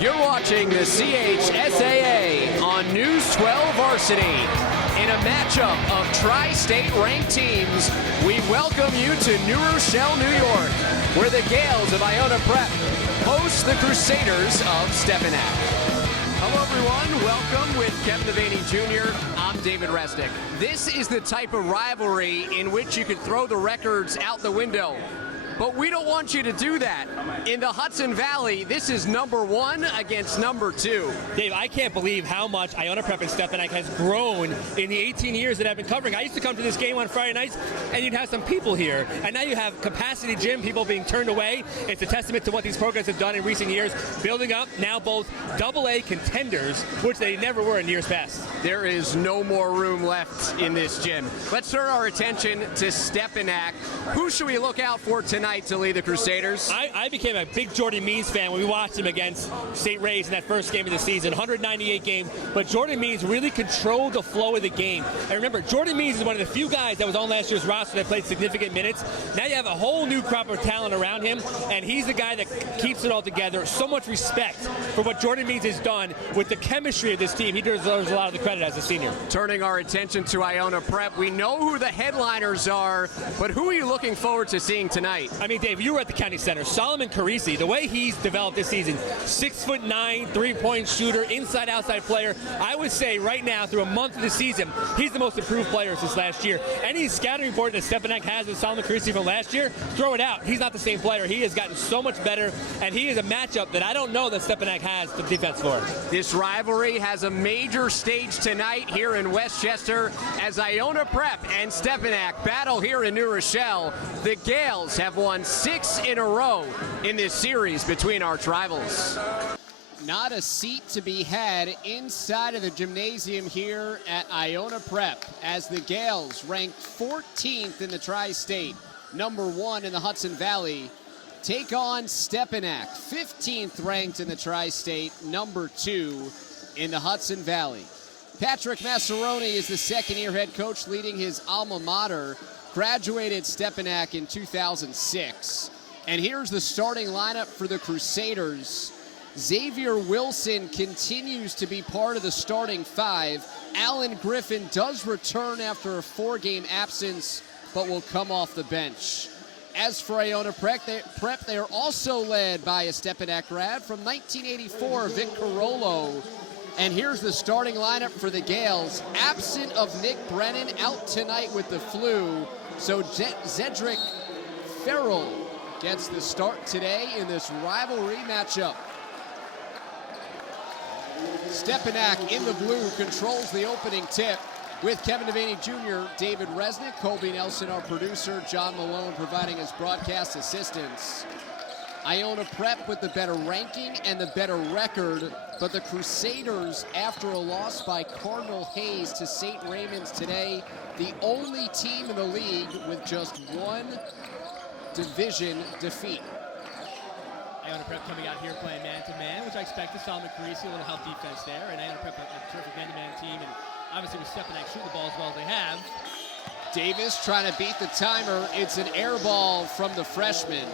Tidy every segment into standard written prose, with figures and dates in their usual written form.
You're watching the CHSAA on News 12 Varsity. In a matchup of tri-state ranked teams, we welcome you to New Rochelle, New York, where the Gales of Iona Prep host the Crusaders of Stepinac. Hello everyone, welcome with Kevin Devaney Jr. I'm David Resnick. This is the type of rivalry in which you could throw the records out the window. But we don't want you to do that. In the Hudson Valley, this is number 1 against number 2. Dave, I can't believe how much Iona Prep and Stepinac has grown in the 18 years that I've been covering. I used to come to this game on Friday nights, and you'd have some people here. And now you have capacity gym, people being turned away. It's a testament to what these programs have done in recent years, building up now both AA contenders, which they never were in years past. There is no more room left in this gym. Let's turn our attention to Stepinac. Who should we look out for tonight to lead the Crusaders? I became a big Jordan Means fan when we watched him against St. Ray's in that first game of the season, 198 game. But Jordan Means really controlled the flow of the game. And remember, Jordan Means is one of the few guys that was on last year's roster that played significant minutes. Now you have a whole new crop of talent around him, and he's the guy that keeps it all together. So much respect for what Jordan Means has done with the chemistry of this team. He deserves a lot of the credit as a senior. Turning our attention to Iona Prep, we know who the headliners are, but who are you looking forward to seeing tonight? I mean, Dave, you were at the county center. Solomon Carisi, the way he's developed this season, 6'9", three-point shooter, inside-outside player. I would say right now, through a month of the season, he's the most improved player since last year. Any scouting report that Stepinac has with Solomon Carisi from last year, throw it out. He's not the same player. He has gotten so much better, and he is a matchup that I don't know that Stepinac has the defense for. This rivalry has a major stage tonight here in Westchester as Iona Prep and Stepinac battle here in New Rochelle. The Gales have won 6 in a row in this series between arch rivals. Not a seat to be had inside of the gymnasium here at Iona Prep as the Gales, ranked 14th in the tri-state, number 1 in the Hudson Valley, take on Stepinac, 15th ranked in the tri-state, number 2 in the Hudson Valley. Patrick Massaroni is the second-year head coach leading his alma mater, graduated Stepinac in 2006. And here's the starting lineup for the Crusaders. Xavier Wilson continues to be part of the starting 5. Alan Griffin does return after a 4-game absence, but will come off the bench. As for Iona Prep, they are also led by a Stepinac grad from 1984, Vic Carollo. And here's the starting lineup for the Gales. Absent of Nick Brennan, out tonight with the flu. So Zedric Farrell gets the start today in this rivalry matchup. Stepinac in the blue controls the opening tip with Kevin Devaney Jr., David Resnick, Colby Nelson, our producer, John Malone providing his broadcast assistance. Iona Prep with the better ranking and the better record, but the Crusaders, after a loss by Cardinal Hayes to St. Raymond's today, the only team in the league with just 1 division defeat. Iona Prep coming out here playing man-to-man, which I expect to Solomon Carisi, a little help defense there, and Iona Prep a terrific man-to-man team, and obviously with Stepinac shooting the ball as well as they have. Davis trying to beat the timer. It's an air ball from the freshman.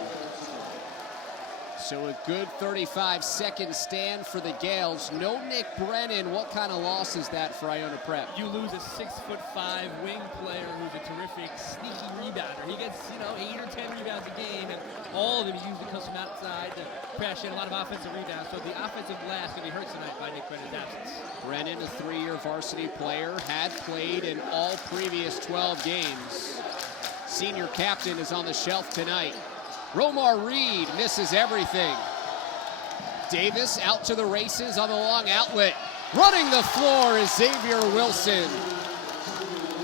So a good 35-second stand for the Gales. No Nick Brennan. What kind of loss is that for Iona Prep? You lose a 6'5" wing player who's a terrific sneaky rebounder. He gets, 8 or 10 rebounds a game, and all of them usually comes from outside to crash in a lot of offensive rebounds. So the offensive glass can be hurt tonight by Nick Brennan's absence. Brennan, a 3-year varsity player, had played in all previous 12 games. Senior captain is on the shelf tonight. Romar Reed misses everything. Davis out to the races on the long outlet. Running the floor is Xavier Wilson.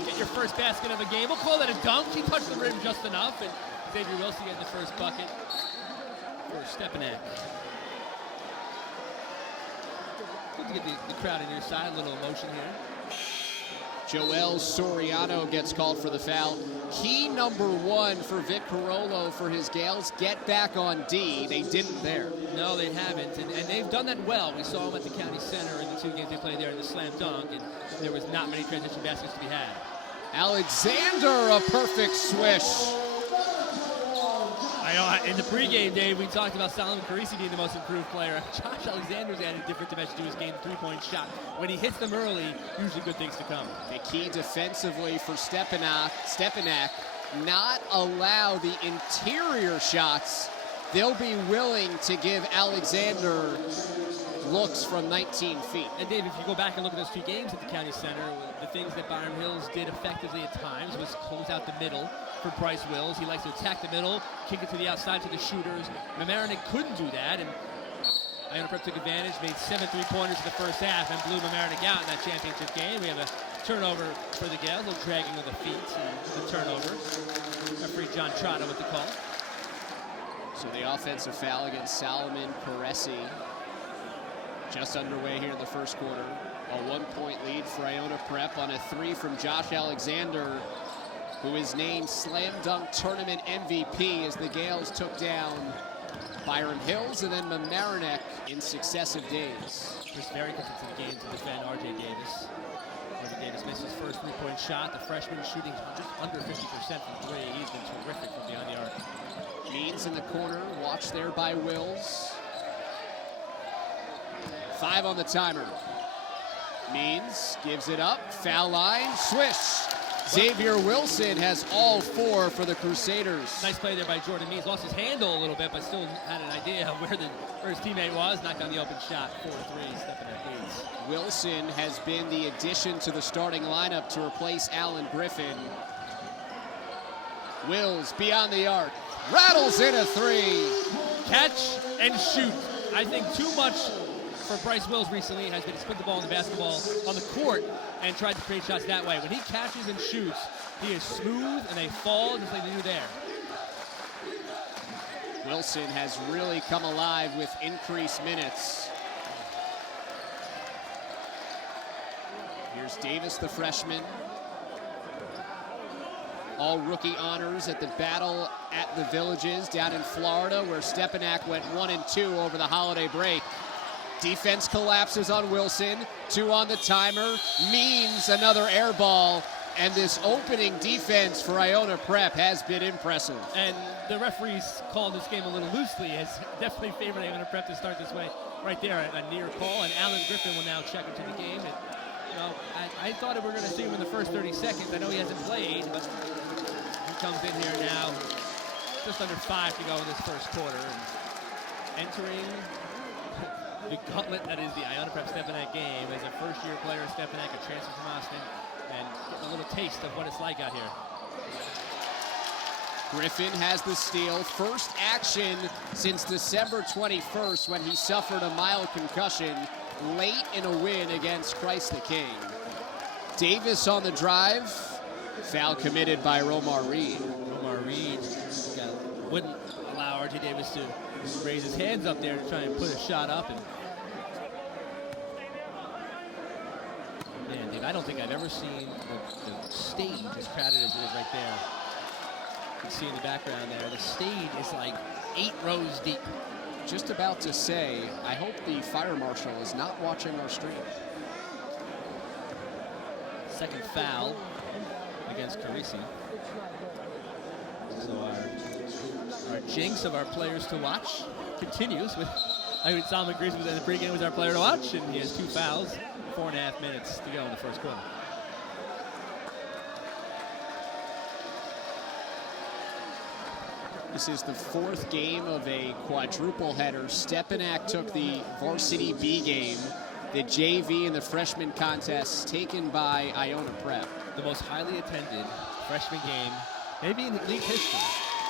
Get your first basket of the game. We'll call that a dunk. He touched the rim just enough, and Xavier Wilson getting the first bucket for Stepinac. Good to get the crowd on your side, a little emotion here. Joel Soriano gets called for the foul. Key number 1 for Vic Carollo for his Gales. Get back on D. They didn't there. No, they haven't, and they've done that well. We saw them at the county center in the 2 games they played there in the slam dunk, and there was not many transition baskets to be had. Alexander, a perfect swish. I know. In the pregame, Dave, we talked about Solomon Carisi being the most improved player. Josh Alexander's added a different dimension to his game, three-point shot. When he hits them early, usually good things to come. The key defensively for Stepinac, not allow the interior shots. They'll be willing to give Alexander looks from 19 feet. And Dave, if you go back and look at those two games at the County Center, the things that Byron Hills did effectively at times was close out the middle for Bryce Wills. He likes to attack the middle, kick it to the outside to the shooters. Mamaroneck couldn't do that, and Iona Prep took advantage, made 7 3-pointers in the first half, and blew Mamaroneck out in that championship game. We have a turnover for the Gales, a little dragging of the feet, and the turnover. Referee John Trotta with the call. So the offensive foul against Solomon Carisi. Just underway here in the first quarter. A 1-point lead for Iona Prep on a 3 from Josh Alexander, who is named Slam Dunk Tournament MVP as the Gales took down Byron Hills and then Mamaroneck in successive days. Just very consistent game to defend R.J. Davis. R.J. Davis missed his first 3-point shot. The freshman shooting just under 50% from 3. He's been terrific from beyond the arc. Means in the corner, watched there by Wills. 5 on the timer. Means gives it up, foul line, swish. Xavier Wilson has all 4 for the Crusaders. Nice play there by Jordan Means. Lost his handle a little bit, but still had an idea of where his teammate was. Knocked down the open shot, 4-3, Stepinac leads. Wilson has been the addition to the starting lineup to replace Alan Griffin. Wills beyond the arc, rattles in a 3. Catch and shoot. I think too much for Bryce Wills recently has been to put the ball in the basketball on the court and tried to create shots that way. When he catches and shoots, he is smooth and they fall just like they do there. Wilson has really come alive with increased minutes. Here's Davis, the freshman. All rookie honors at the Battle at the Villages down in Florida, where Stepinac went 1-2 over the holiday break. Defense collapses on Wilson. 2 on the timer. Means another air ball. And this opening defense for Iona Prep has been impressive. And the referees called this game a little loosely, has definitely favored Iona Prep to start this way. Right there, a near call, and Alan Griffin will now check into the game. And, you know, I thought we were going to see him in the first 30 seconds. I know he hasn't played, but he comes in here now. Just under 5 to go in this first quarter. And entering the gauntlet that is the Iona Prep Stepinac game as a first-year player at Stepinac, a transfer from Austin, and getting a little taste of what it's like out here. Griffin has the steal. First action since December 21st when he suffered a mild concussion late in a win against Christ the King. Davis on the drive. Foul committed by Romar Reed. Romar Reed wouldn't allow R.J. Davis to raise his hands up there to try and put a shot up. And man, Dave, I don't think I've ever seen the stage as crowded as it is right there. You can see in the background there, the stage is like 8 rows deep. Just about to say, I hope the fire marshal is not watching our stream. Second foul against Carisi. So our jinx of our players to watch continues with, I mean, Solomon Carisi was in the pregame was our player to watch, and he has 2 fouls, 4.5 minutes to go in the first quarter. This is the 4th game of a quadruple header. Stepinac took the Varsity B game, the JV and the freshman contests taken by Iona Prep. The most highly attended freshman game, maybe in league history.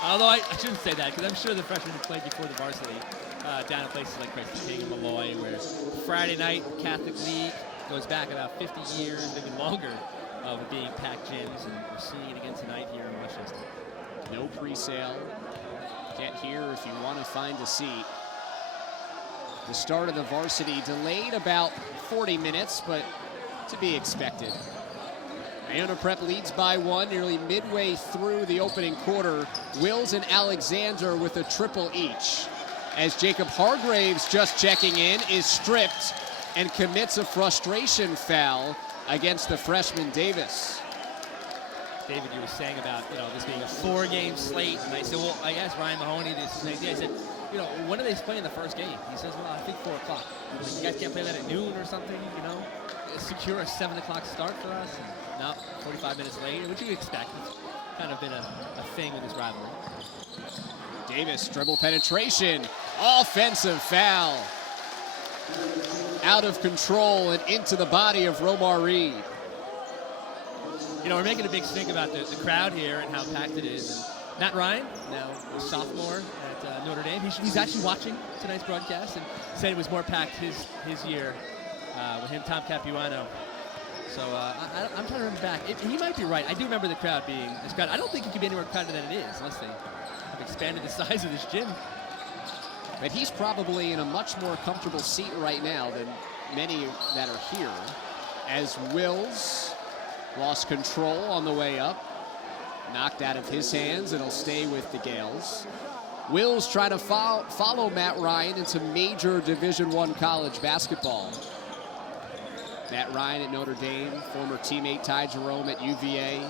Although I shouldn't say that, because I'm sure the freshmen who played before the varsity down in places like Christ the King and Malloy, where Friday night Catholic League goes back about 50 years, maybe longer, of being packed gyms, and we're seeing it again tonight here in Westchester. No pre-sale. Get here if you want to find a seat. The start of the varsity delayed about 40 minutes, but to be expected. Iona Prep leads by 1 nearly midway through the opening quarter. Wills and Alexander with a triple each. As Jacob Hargraves, just checking in, is stripped and commits a frustration foul against the freshman Davis. David, you were saying about, this being a 4-game slate, and I said, well, I asked Ryan Mahoney this idea. I said, when are they playing the first game? He says, well, I think 4 o'clock. Like, you guys can't play that at noon or something, secure a 7 o'clock start for us? And no, 45 minutes late, which you expect. It's kind of been a thing with this rivalry. Davis, dribble penetration, offensive foul. Out of control and into the body of Romar Reed. We're making a big stink about the crowd here and how packed it is. And Matt Ryan, now a sophomore at Notre Dame, he's actually watching tonight's broadcast and said it was more packed his year with him, Tom Capuano. So I'm trying to remember back. He might be right. I do remember the crowd being this crowd. I don't think it could be anywhere crowded than it is unless they have expanded the size of this gym. But he's probably in a much more comfortable seat right now than many that are here. As Wills lost control on the way up. Knocked out of his hands. It'll stay with the Gales. Wills try to follow Matt Ryan into major Division I college basketball. Matt Ryan at Notre Dame, former teammate Ty Jerome at UVA.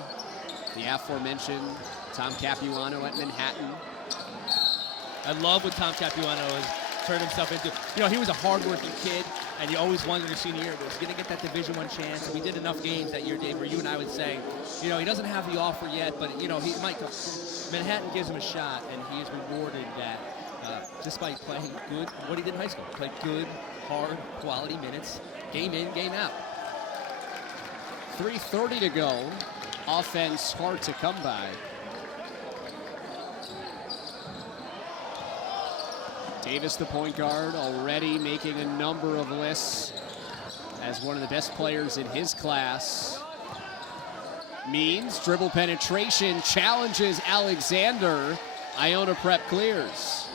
The aforementioned Tom Capuano at Manhattan. I love what Tom Capuano has turned himself into. He was a hardworking kid, and you always wondered his senior year, was he going to get that Division I chance? We did enough games that year, Dave, where you and I would say, he doesn't have the offer yet, but, he might come. Manhattan gives him a shot, and he is rewarded that just by playing good, what he did in high school. Played good, hard, quality minutes, game in, game out. 3:30 to go. Offense hard to come by. Davis, the point guard, already making a number of lists as one of the best players in his class. Means dribble penetration, challenges Alexander. Iona Prep clears.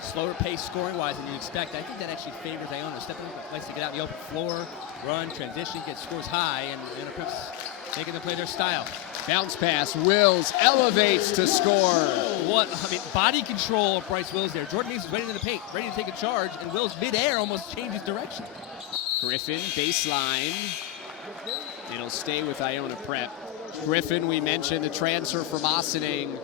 Slower pace scoring-wise than you'd expect. I think that actually favors Iona. Stepping likes to get out in the open floor, run, transition, get scores high, and Iona Prep's making them play their style. Bounce pass, Wills elevates to score. Body control of Bryce Wills there. Jordan Means is waiting in the paint, ready to take a charge, and Wills midair almost changes direction. Griffin, baseline. It'll stay with Iona Prep. Griffin, we mentioned the transfer from Ossining.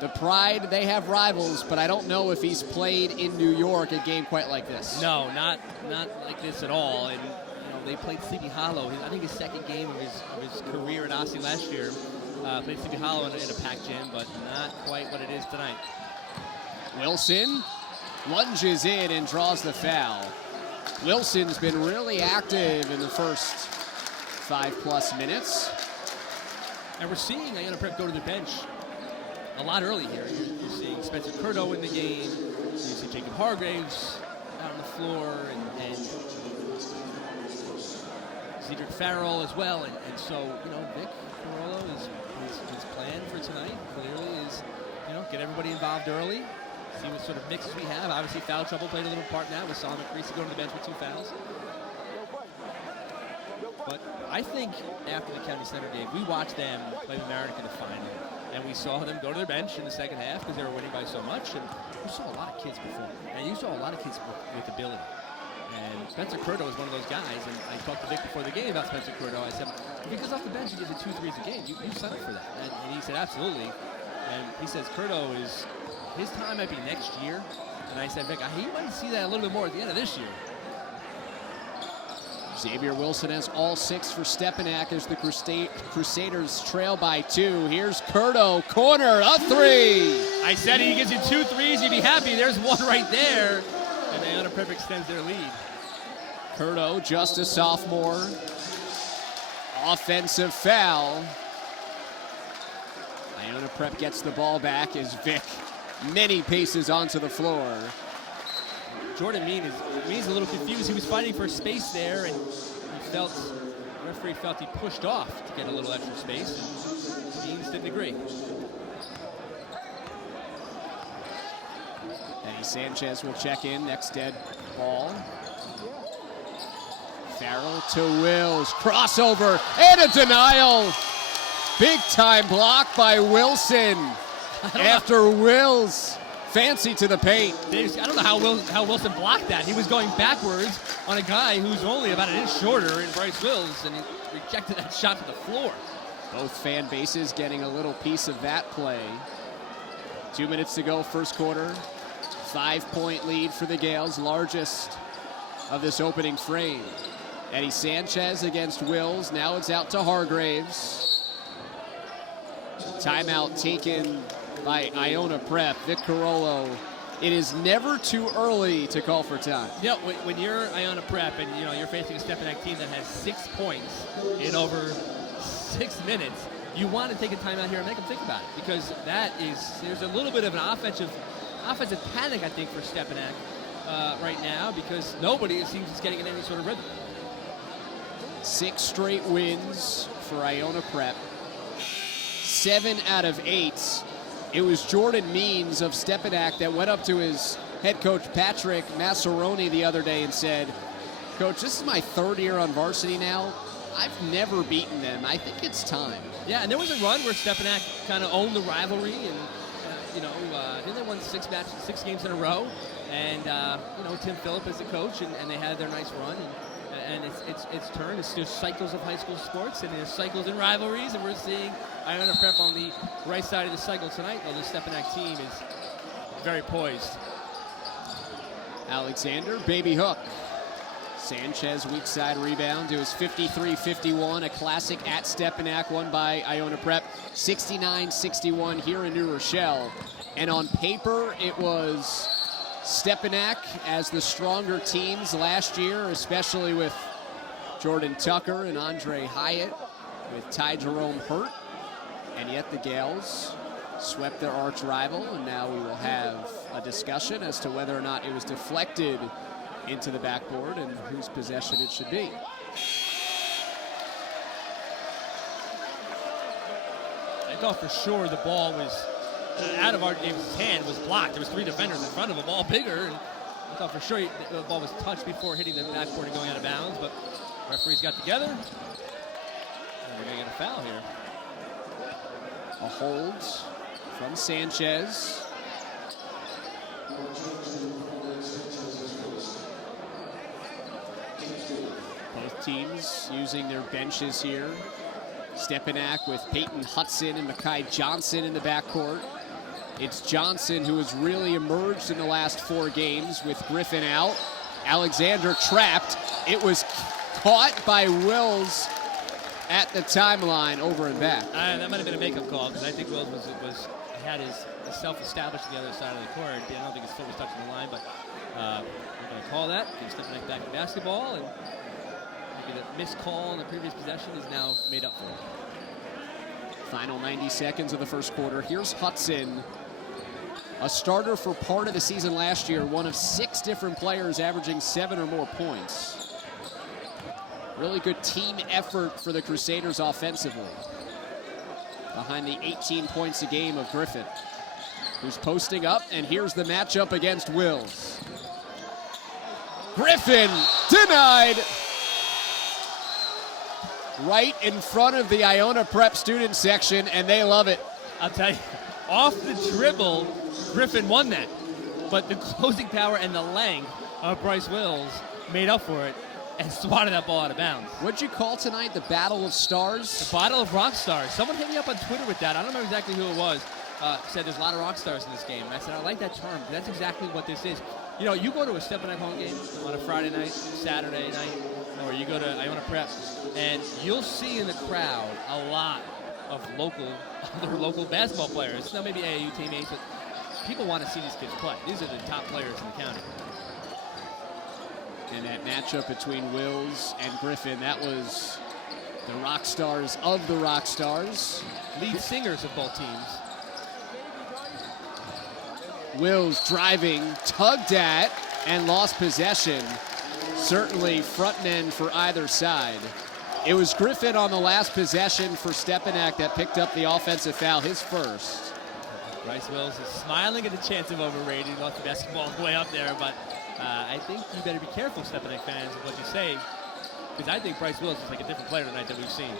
The Pride, they have rivals, but I don't know if he's played in New York a game quite like this. No, not like this at all. And they played Sleepy Hollow. I think his second game of his career at Ossining last year. Played Sleepy Hollow in a packed gym, but not quite what it is tonight. Wilson lunges in and draws the foul. Wilson's been really active in the first 5+ minutes. And we're seeing Iona Prep go to the bench a lot early here. You're seeing Spencer Curto in the game. You see Jacob Hargraves out on the floor, and Cedric Farrell as well. And so, Vic Carollo his plan for tonight clearly is, get everybody involved early, see what sort of mixes we have. Obviously, foul trouble played a little part now with Solomon Creasy going to the bench with 2 fouls. But I think after the County Center game, we watched them play with America in the final, and we saw them go to their bench in the second half because they were winning by so much, and you saw a lot of kids perform, and you saw a lot of kids with ability. And Spencer Curto is one of those guys, and I talked to Vic before the game about Spencer Curto. I said, if he goes off the bench and gives you 2 threes a game, you sign up for that. And he said, absolutely. And he says Curto his time might be next year. And I said, Vic, he might see that a little bit more at the end of this year. Xavier Wilson has all 6 for Stepinac as the Crusaders trail by 2. Here's Curto, corner, a 3. I said he gives you 2 threes, you'd be happy. There's one right there. And Iona Prep extends their lead. Curto, just a sophomore. Offensive foul. Iona Prep gets the ball back as Vic many paces onto the floor. Jordan Means a little confused. He was fighting for space there, and the referee felt he pushed off to get a little extra space, and Means didn't agree. Eddie Sanchez will check in, next dead ball. Farrell to Wills, crossover, and a denial. Big time block by Wilson after Wills. Fancy to the paint. I don't know how Wilson blocked that. He was going backwards on a guy who's only about an inch shorter in Bryce Wills, and he rejected that shot to the floor. Both fan bases getting a little piece of that play. 2 minutes to go, first quarter. 5-point lead for the Gales, largest of this opening frame. Eddie Sanchez against Wills. Now it's out to Hargraves. Timeout taken by Iona Prep. Vic Carollo. It is never too early to call for time. Yeah, when you're Iona Prep and you're facing a Stepinac team that has 6 points in over 6 minutes, you want to take a timeout here and make them think about it, because there's a little bit of an offensive panic, I think, for Stepinac right now, because nobody seems to be getting in any sort of rhythm. 6 straight wins for Iona Prep. 7 out of 8. It was Jordan Means of Stepinac that went up to his head coach Patrick Massaroni the other day and said, "Coach, this is my 3rd year on varsity now. I've never beaten them. I think it's time." Yeah, and there was a run where Stepinac kind of owned the rivalry, and I think they won 6 games in a row, and Tim Phillip is the coach, and they had their nice run, and it's turned. There's cycles of high school sports, and there's cycles in rivalries, and we're seeing Iona Prep on the right side of the cycle tonight, though the Stepinac team is very poised. Alexander, baby hook. Sanchez, weak side rebound to his 53-51, a classic at Stepinac, won by Iona Prep, 69-61 here in New Rochelle. And on paper, it was Stepinac as the stronger teams last year, especially with Jordan Tucker and Andre Hyatt, with Ty Jerome hurt. And yet the Gales swept their arch rival, and now we will have a discussion as to whether or not it was deflected into the backboard and whose possession it should be. I thought for sure the ball was out of Art Davis' hand, was blocked. There was 3 defenders in front of him, all bigger, and I thought for sure the ball was touched before hitting the backboard and going out of bounds, but referees got together, and we're going to get a foul here. A hold from Sanchez. Both teams using their benches here. Stepinac with Peyton Hudson and Makai Johnson in the backcourt. It's Johnson who has really emerged in the last 4 games with Griffin out. Alexander trapped. It was caught by Wills at the timeline, over and back. That might have been a makeup call, because I think Wills had his self-established on the other side of the court. I don't think his foot was touching the line, but we're going to call that. Give Stepinac back in basketball, and maybe the missed call in the previous possession is now made up for it. Final 90 seconds of the first quarter. Here's Hudson, a starter for part of the season last year, one of 6 different players averaging 7 or more points. Really good team effort for the Crusaders offensively, behind the 18 points a game of Griffin, who's posting up, and here's the matchup against Wills. Griffin denied right in front of the Iona Prep student section, and they love it. I'll tell you, off the dribble, Griffin won that, but the closing power and the length of Bryce Wills made up for it and swatted that ball out of bounds. What'd you call tonight? The Battle of Stars? The Battle of Rock Stars. Someone hit me up on Twitter with that. I don't remember exactly who it was. Said there's a lot of rock stars in this game. And I said, I like that term. That's exactly what this is. You go to a Stepinac home game on a Friday night, Saturday night, or you go to Iona Prep, and you'll see in the crowd a lot of other local basketball players. Now, maybe AAU teammates, but people want to see these kids play. These are the top players in the county. And that matchup between Wills and Griffin, that was the rock stars of the rock stars. Lead singers of both teams. Wills driving, tugged at, and lost possession. Certainly front and end for either side. It was Griffin on the last possession for Stepinac that picked up the offensive foul, his first. Bryce Wills is smiling at the chance of overrating. Lost the basketball all the way up there, but I think you better be careful, Stepinac fans, of what you say, because I think Bryce Wills is like a different player tonight than we've seen.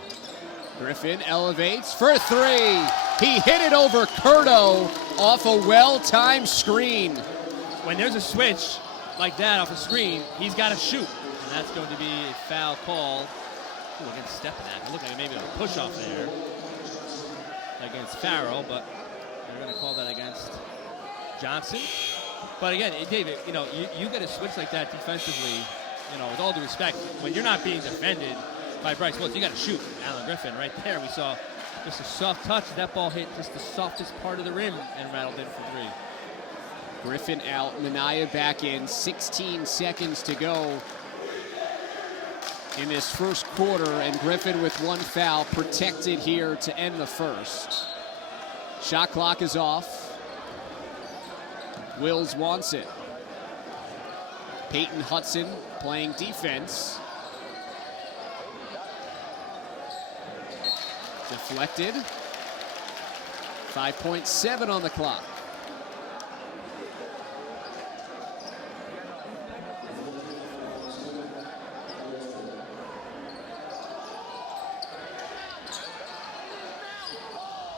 Griffin elevates for 3. He hit it over Curto off a well-timed screen. When there's a switch like that off a screen, he's got to shoot. And that's going to be a foul call against Stepinac. It looked like maybe a push-off there. against Farrell, but they're going to call that against Johnson. But again, David, you get a switch like that defensively, with all due respect, when you're not being defended by Bryce Willis, you got to shoot Alan Griffin right there. We saw just a soft touch. That ball hit just the softest part of the rim and rattled in for three. Griffin out, Minaya back in, 16 seconds to go in this first quarter, and Griffin with one foul protected here to end the first. Shot clock is off. Wills wants it. Peyton Hudson playing defense. Deflected. 5.7 on the clock.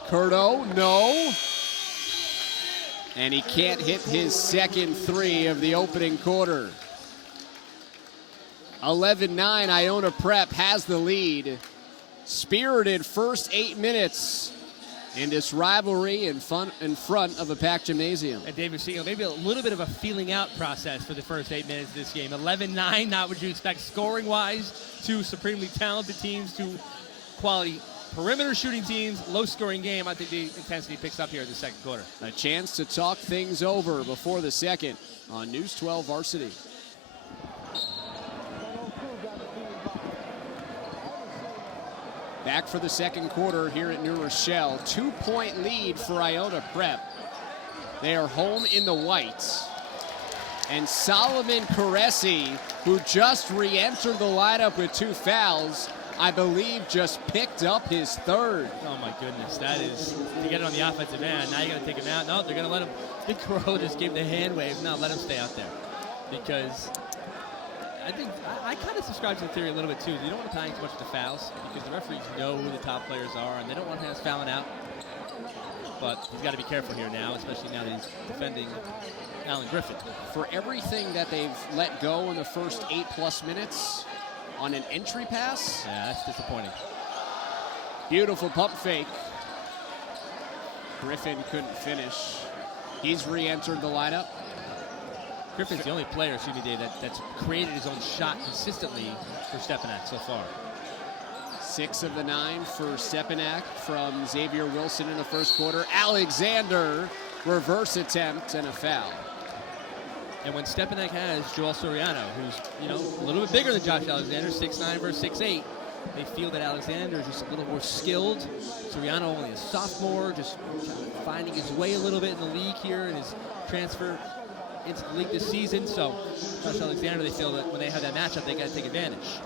Curto, no. And he can't hit his second three of the opening quarter. 11-9, Iona Prep has the lead. Spirited first 8 minutes in this rivalry in front of a packed gymnasium. And David, maybe a little bit of a feeling out process for the first 8 minutes of this game. 11-9, not what you expect scoring-wise. Two supremely talented teams, two quality perimeter shooting teams, low-scoring game. I think the intensity picks up here in the second quarter. A chance to talk things over before the second on News 12 Varsity. Back for the second quarter here at New Rochelle. 2-point lead for Iona Prep. They are home in the whites. And Solomon Caresi, who just re-entered the lineup with 2 fouls, I believe just picked up his third. Oh my goodness, that is to get it on the offensive end. Now you got to take him out. No, they're going to let him. Big Crow just gave the hand wave. No, let him stay out there, because I think I kind of subscribe to the theory a little bit too. You don't want to tie too much to fouls because the referees know who the top players are and they don't want him fouling out. But he's got to be careful here now, especially now that he's defending Alan Griffin. For everything that they've let go in the first 8+ minutes. On an entry pass? Yeah, that's disappointing. Beautiful pump fake. Griffin couldn't finish. He's re-entered the lineup. Griffin's the only player, Dave, that's created his own shot consistently for Stepinac so far. 6 of the 9 for Stepinac from Xavier Wilson in the first quarter. Alexander, reverse attempt and a foul. And when Stepinac has Joel Soriano, who's a little bit bigger than Josh Alexander, 6'9" versus 6'8", they feel that Alexander is just a little more skilled. Soriano only a sophomore, just finding his way a little bit in the league here in his transfer into the league this season. So Josh Alexander, they feel that when they have that matchup, they got to take advantage.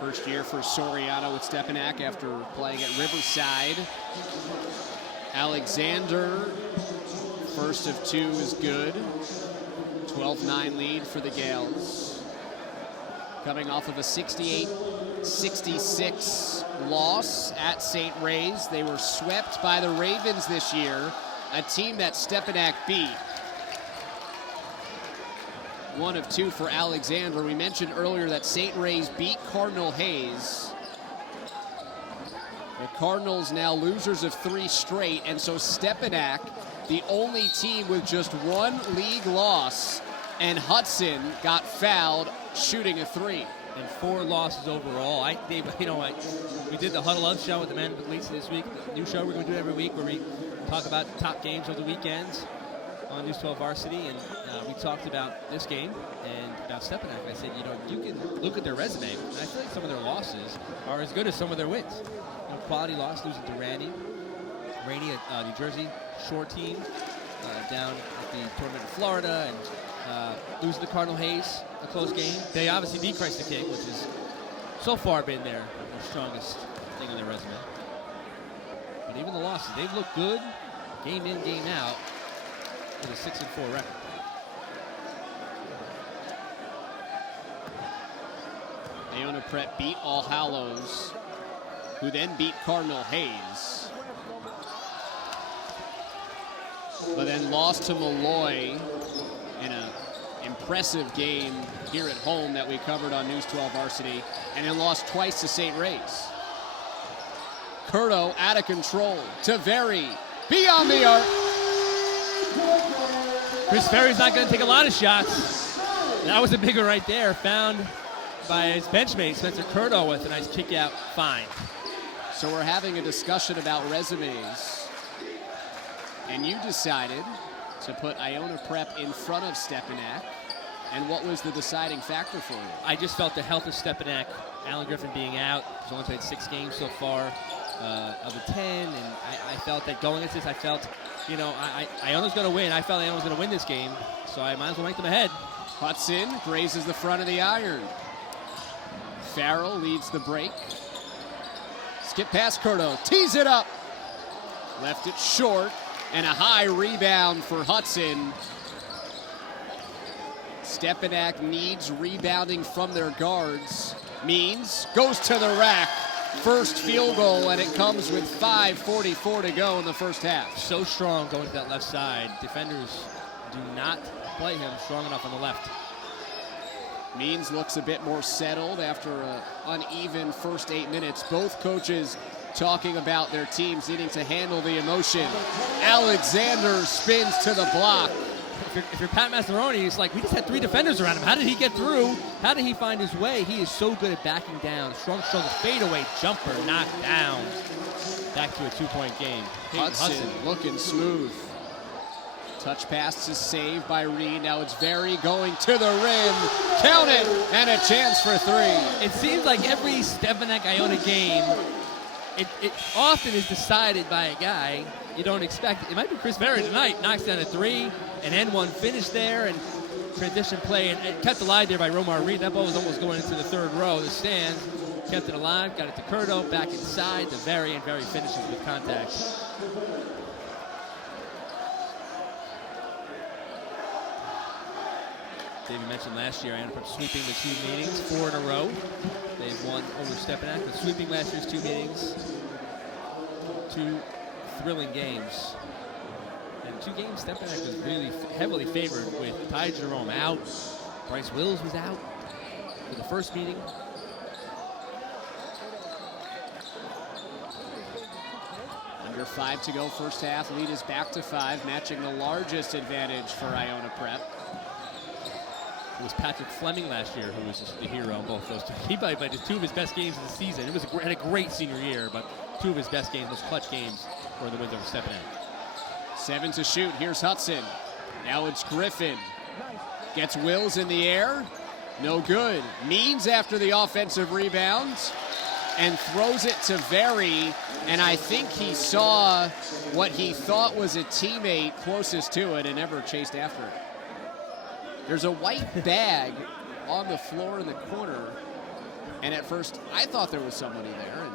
First year for Soriano with Stepinac after playing at Riverside. Alexander, first of 2 is good. 12-9 lead for the Gales. Coming off of a 68-66 loss at St. Ray's. They were swept by the Ravens this year, a team that Stepinac beat. 1 of 2 for Alexander. We mentioned earlier that St. Ray's beat Cardinal Hayes. The Cardinals now losers of 3 straight, and so Stepinac, the only team with just 1 league loss, and Hudson got fouled shooting a 3. And 4 losses overall. We did the Huddle Up show with the man with Lisa this week. The new show we're going to do every week where we talk about top games of the weekends on News 12 Varsity, and we talked about this game and about Stepinac. I said, you can look at their resume, and I feel like some of their losses are as good as some of their wins. Quality loss, losing to Rainey at New Jersey, short team, down at the tournament in Florida, and losing to Cardinal Hayes, a close game. They obviously beat Christ the King, which has so far been their strongest thing on their resume. But even the losses, they've looked good, game in, game out, with a 6-4 record. Iona Prep beat All Hallows, who then beat Cardinal Hayes. But then lost to Malloy in an impressive game here at home that we covered on News 12 Varsity, and then lost twice to St. Ray's. Curto out of control to Very. Beyond the arc. Chris Ferry's not going to take a lot of shots. That was a big one right there, found by his benchmate, Spencer Curto, with a nice kick-out find. So we're having a discussion about resumes, and you decided to put Iona Prep in front of Stepinac. And what was the deciding factor for you? I just felt the health of Stepinac, Alan Griffin being out. He's only played 6 games so far of the 10, and I felt that going into this, I felt, you know, Iona's going to win. I felt Iona was going to win this game, so I might as well make them ahead. Hudson grazes the front of the iron. Farrell leads the break. Skip past Curto, tees it up. Left it short, and a high rebound for Hudson. Stepinac needs rebounding from their guards. Means goes to the rack. First field goal, and it comes with 5:44 to go in the first half. So strong going to that left side. Defenders do not play him strong enough on the left. Means looks a bit more settled after an uneven first 8 minutes. Both coaches talking about their teams needing to handle the emotion. Alexander spins to the block. If you're Pat Mazzaroni, it's like, we just had 3 defenders around him. How did he get through? How did he find his way? He is so good at backing down. Strong struggle, fadeaway jumper, knocked down. Back to a 2-point game. Hudson looking smooth. Touch pass is saved by Reed. Now it's Very going to the rim. Count it, and a chance for 3. It seems like every Stepinac Iona game, it often is decided by a guy you don't expect. It might be Chris Very tonight. Knocks down a 3, an N1 finish there, and transition play, and it kept alive there by Romar Reed. That ball was almost going into the 3rd row, the stands. Kept it alive, got it to Curto, back inside, to Very, and Very finishes with contact. David mentioned last year, Iona Prep sweeping the 2 meetings, 4 in a row. They've won over Stepinac, but sweeping last year's 2 meetings. 2 thrilling games. And 2 games, Stepinac was really heavily favored with Ty Jerome out. Bryce Wills was out for the first meeting. Under 5 to go first half. Lead is back to 5, matching the largest advantage for Iona Prep. It was Patrick Fleming last year who was just the hero in both those 2. He played just 2 of his best games of the season. It was had a great senior year, but 2 of his best games, most clutch games, were the wins over Stepinac. 7 to shoot. Here's Hudson. Now it's Griffin. Gets Wills in the air. No good. Means after the offensive rebound and throws it to Very. And I think he saw what he thought was a teammate closest to it and never chased after it. There's a white bag on the floor in the corner. And at first, I thought there was somebody there. And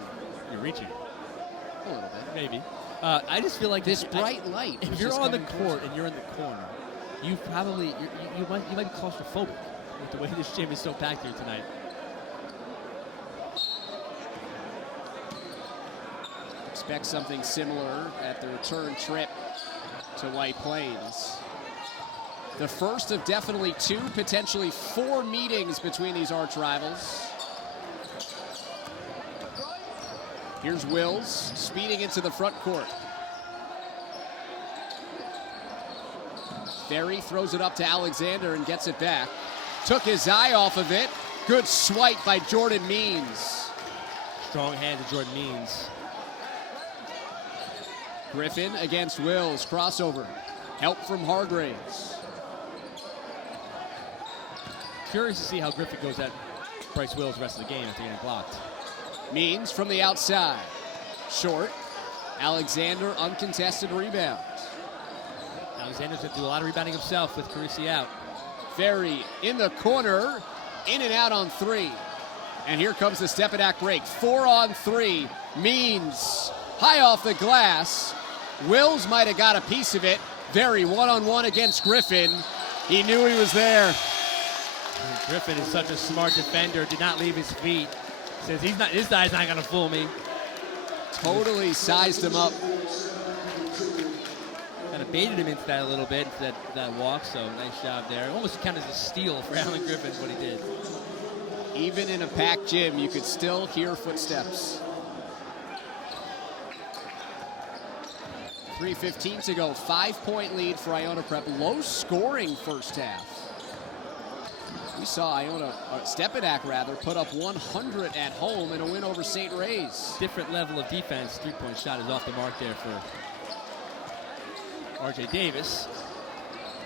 you're reaching. A little bit. Maybe. I just feel like this bright light. If you're on the court and you're in the corner, you probably you might be claustrophobic with the way this gym is so packed here tonight. Expect something similar at the return trip to White Plains. The first of definitely 2, potentially 4 meetings between these arch rivals. Here's Wills speeding into the front court. Very throws it up to Alexander and gets it back. Took his eye off of it. Good swipe by Jordan Means. Strong hand to Jordan Means. Griffin against Wills, crossover. Help from Hargraves. Curious to see how Griffin goes at Bryce Wills the rest of the game after getting blocked. Means from the outside. Short. Alexander, uncontested rebound. Alexander's going to do a lot of rebounding himself with Carisi out. Very in the corner. In and out on 3. And here comes the Stepinac break. 4 on 3. Means high off the glass. Wills might have got a piece of it. Very one-on-one against Griffin. He knew he was there. Griffin is such a smart defender. Did not leave his feet. Says he's not. This guy's not going to fool me. Totally sized him up. Kind of baited him into that a little bit, that walk. So nice job there. Almost kind of a steal for Alan Griffin, what he did. Even in a packed gym, you could still hear footsteps. 3:15 to go. 5-point lead for Iona Prep. Low scoring first half. We saw Stepinac put up 100 at home in a win over St. Ray's. Different level of defense. Three-point shot is off the mark there for R.J. Davis.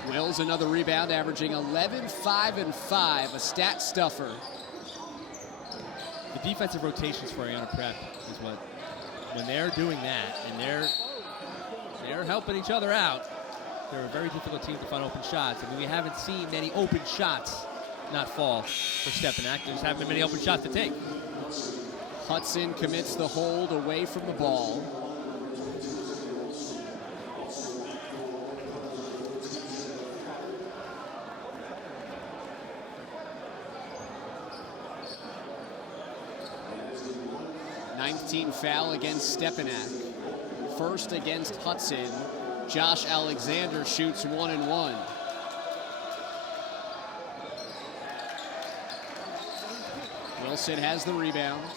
Wills another rebound, averaging 11, 5, and 5, a stat stuffer. The defensive rotations for Iona Prep is what, when they're doing that and they're helping each other out, they're a very difficult team to find open shots. I mean, we haven't seen many open shots not fall for Stepinac. There just haven't been many open shots to take. Hudson commits the hold away from the ball. Ninth-team foul against Stepinac. First against Hudson. Josh Alexander shoots 1 and 1. Wilson has the rebounds.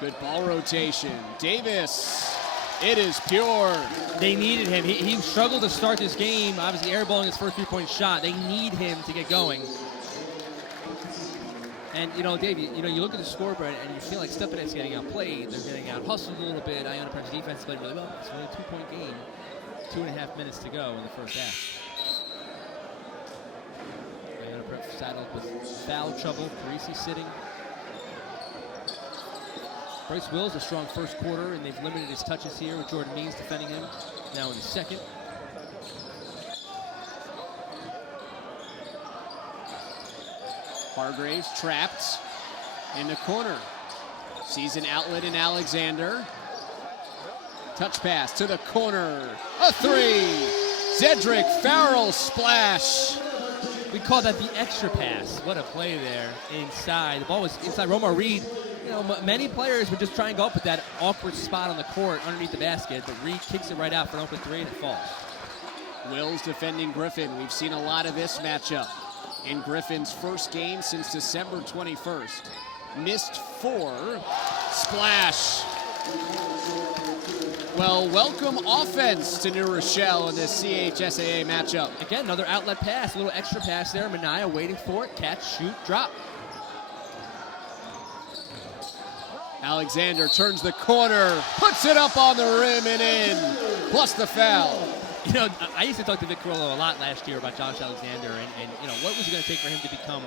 Good ball rotation. Davis, it is pure. They needed him. He struggled to start this game, obviously airballing his first three-point shot. They need him to get going. And, Dave, you look at the scoreboard and you feel like Stepinac's getting outplayed. They're getting out-hustled a little bit. Iona Prep's defense played really well. It's only a 2-point game. 2.5 minutes to go in the first half. Iona Prep saddled with foul trouble. Parisi sitting. Bryce Wills, a strong first quarter, and they've limited his touches here with Jordan Means defending him now in the second. Hargraves trapped in the corner. Sees an outlet in Alexander. Touch pass to the corner. A three. Cedric Farrell splash. We call that the extra pass. What a play there inside. The ball was inside. Romar Reed, many players would just try and go up with that awkward spot on the court underneath the basket, but Reed kicks it right out for an open three and it falls. Wills defending Griffin. We've seen a lot of this matchup in Griffin's first game since December 21st. Missed 4. Splash. Well, welcome offense to New Rochelle in this CHSAA matchup. Again, another outlet pass, a little extra pass there. Minaya waiting for it. Catch, shoot, drop. Alexander turns the corner, puts it up on the rim and in, plus the foul. I used to talk to Vic Carollo a lot last year about Josh Alexander and what was it going to take for him to become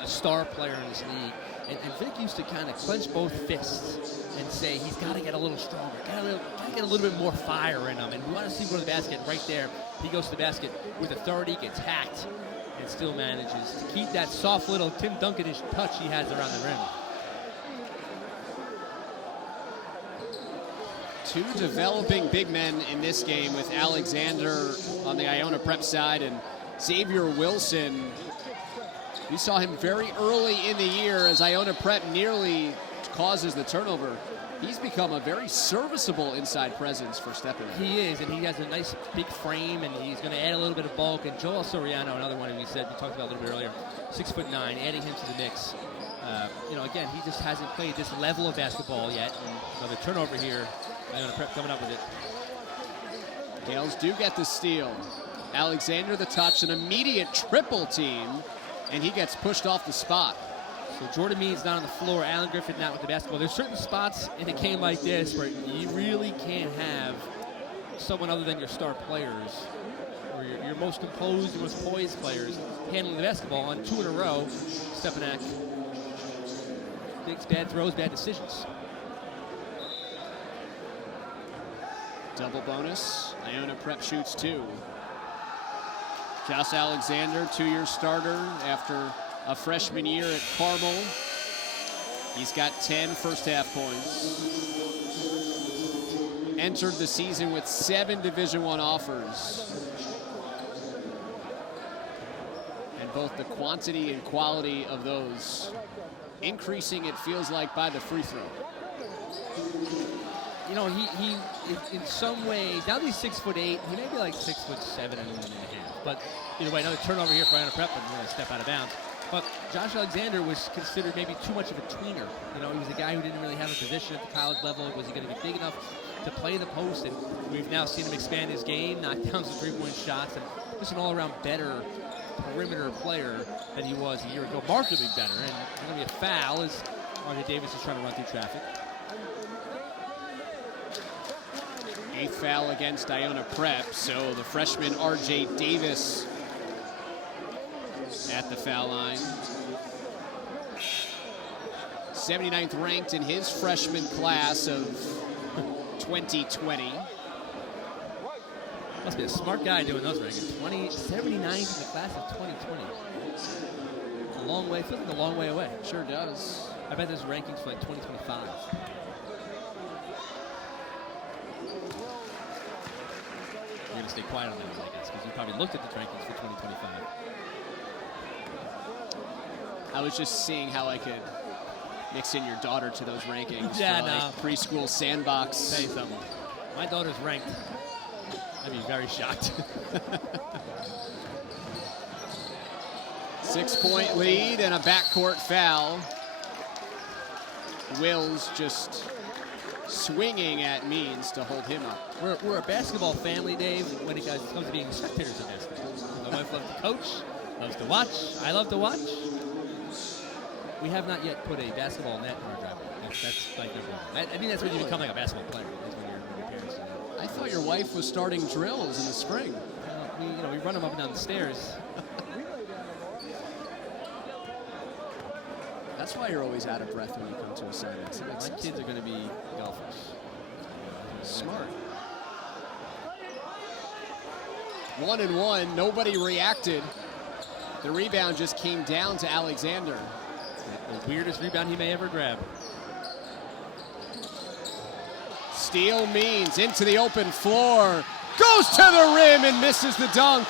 a star player in this league. And Vic used to kind of clench both fists and say he's got to get a little stronger, got to get a little bit more fire in him. And we want to see him go to the basket right there. He goes to the basket with authority, gets hacked, and still manages to keep that soft little Tim Duncan-ish touch he has around the rim. Two developing big men in this game with Alexander on the Iona Prep side and Xavier Wilson. We saw him very early in the year as Iona Prep nearly causes the turnover. He's become a very serviceable inside presence for Stepinac. He is, and he has a nice big frame, and he's going to add a little bit of bulk. And Joel Soriano, another one we talked about a little bit earlier, 6'9", adding him to the mix. Again, he just hasn't played this level of basketball yet. And the turnover here, Iona Prep coming up with it. Gales do get the steal. Alexander the touch, an immediate triple team, and he gets pushed off the spot. So Jordan Means not on the floor, Alan Griffin not with the basketball. There's certain spots in a game like this where you really can't have someone other than your star players or your most composed, your most poised players handling the basketball. On 2 in a row, Stepinac makes bad throws, bad decisions. Double bonus. Iona Prep shoots 2. Josh Alexander, 2-year starter after a freshman year at Carmel. He's got 10 first half points. Entered the season with 7 Division I offers. And both the quantity and quality of those increasing, it feels like, by the free throw. He in some ways, now that he's 6'8", he may be like 6'7" and a half. But either way, another turnover here for Iona Prep, and we're going to step out of bounds. But Josh Alexander was considered maybe too much of a tweener. You know, he was a guy who didn't really have a position at the college level. Was he going to be big enough to play the post? And we've now seen him expand his game, knock down some three-point shots, and just an all-around better perimeter player than he was a year ago. Markedly better. And there's going to be a foul as RJ Davis is trying to run through traffic. 8th foul against Iona Prep, so the freshman RJ Davis at the foul line. 79th ranked in his freshman class of 2020. Must be a smart guy doing those rankings. 79th in the class of 2020. A long way, feels like a long way away. Sure does. I bet there's rankings for like 2025. You're going to stay quiet on those, I guess, because you probably looked at the rankings for 2025. I was just seeing how I could mix in your daughter to those rankings. Yeah, for like preschool sandbox. Say something. My daughter's ranked. I'd be very shocked. 6-point lead and a backcourt foul. Will's just swinging at Means to hold him up. We're a basketball family, Dave, when it comes to being spectators of basketball. My wife loves to coach, loves to watch. I love to watch. We have not yet put a basketball net in our driveway. That's like number one. I think that's when you become like a basketball player. Is when your parents do that. I thought your wife was starting drills in the spring. We run them up and down the stairs. That's why you're always out of breath when you come to assignments. My kids are going to be golfers. Smart. 1-1. Nobody reacted. The rebound just came down to Alexander. The weirdest rebound he may ever grab. Steal Means into the open floor. Goes to the rim and misses the dunk.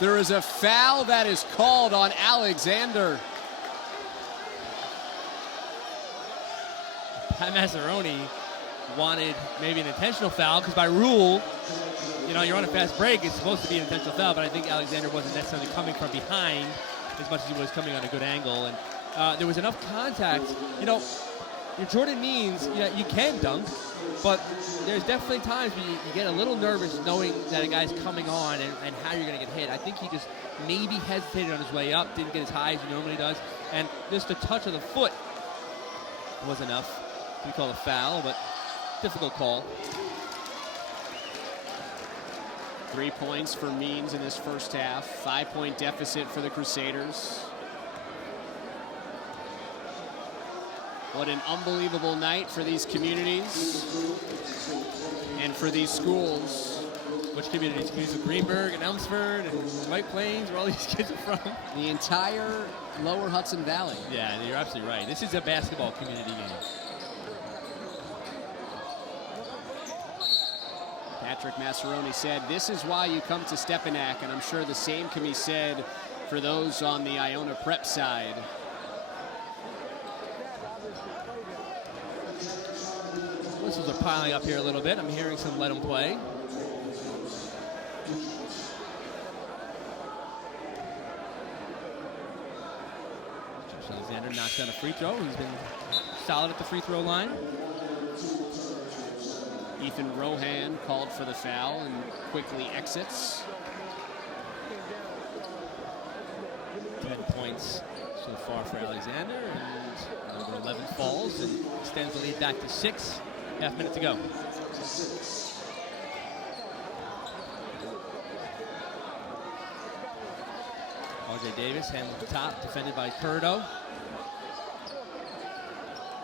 There is a foul that is called on Alexander. Pat Mazzaroni wanted maybe an intentional foul because by rule, you're on a fast break. It's supposed to be an intentional foul, but I think Alexander wasn't necessarily coming from behind as much as he was coming on a good angle. And there was enough contact. Your Jordan Means, you can dunk, but there's definitely times when you get a little nervous knowing that a guy's coming on and how you're going to get hit. I think he just maybe hesitated on his way up, didn't get as high as he normally does, and just a touch of the foot was enough to be called a foul, but difficult call. 3 points for Means in this first half. 5-point deficit for the Crusaders. What an unbelievable night for these communities and for these schools. Which communities? Communities of Greenberg and Elmsford and White Plains, where all these kids are from? The entire lower Hudson Valley. Yeah, you're absolutely right. This is a basketball community game. Patrick Massaroni said, this is why you come to Stepinac, and I'm sure the same can be said for those on the Iona Prep side. Whistles are piling up here a little bit. I'm hearing some let them play. Josh Alexander knocks down a free throw. He's been solid at the free throw line. Ethan Rohan called for the foul and quickly exits. 10 points so far for Alexander, and number 11 falls and extends the lead back to 6. Half minute to go. RJ Davis handled the top, defended by Curdo.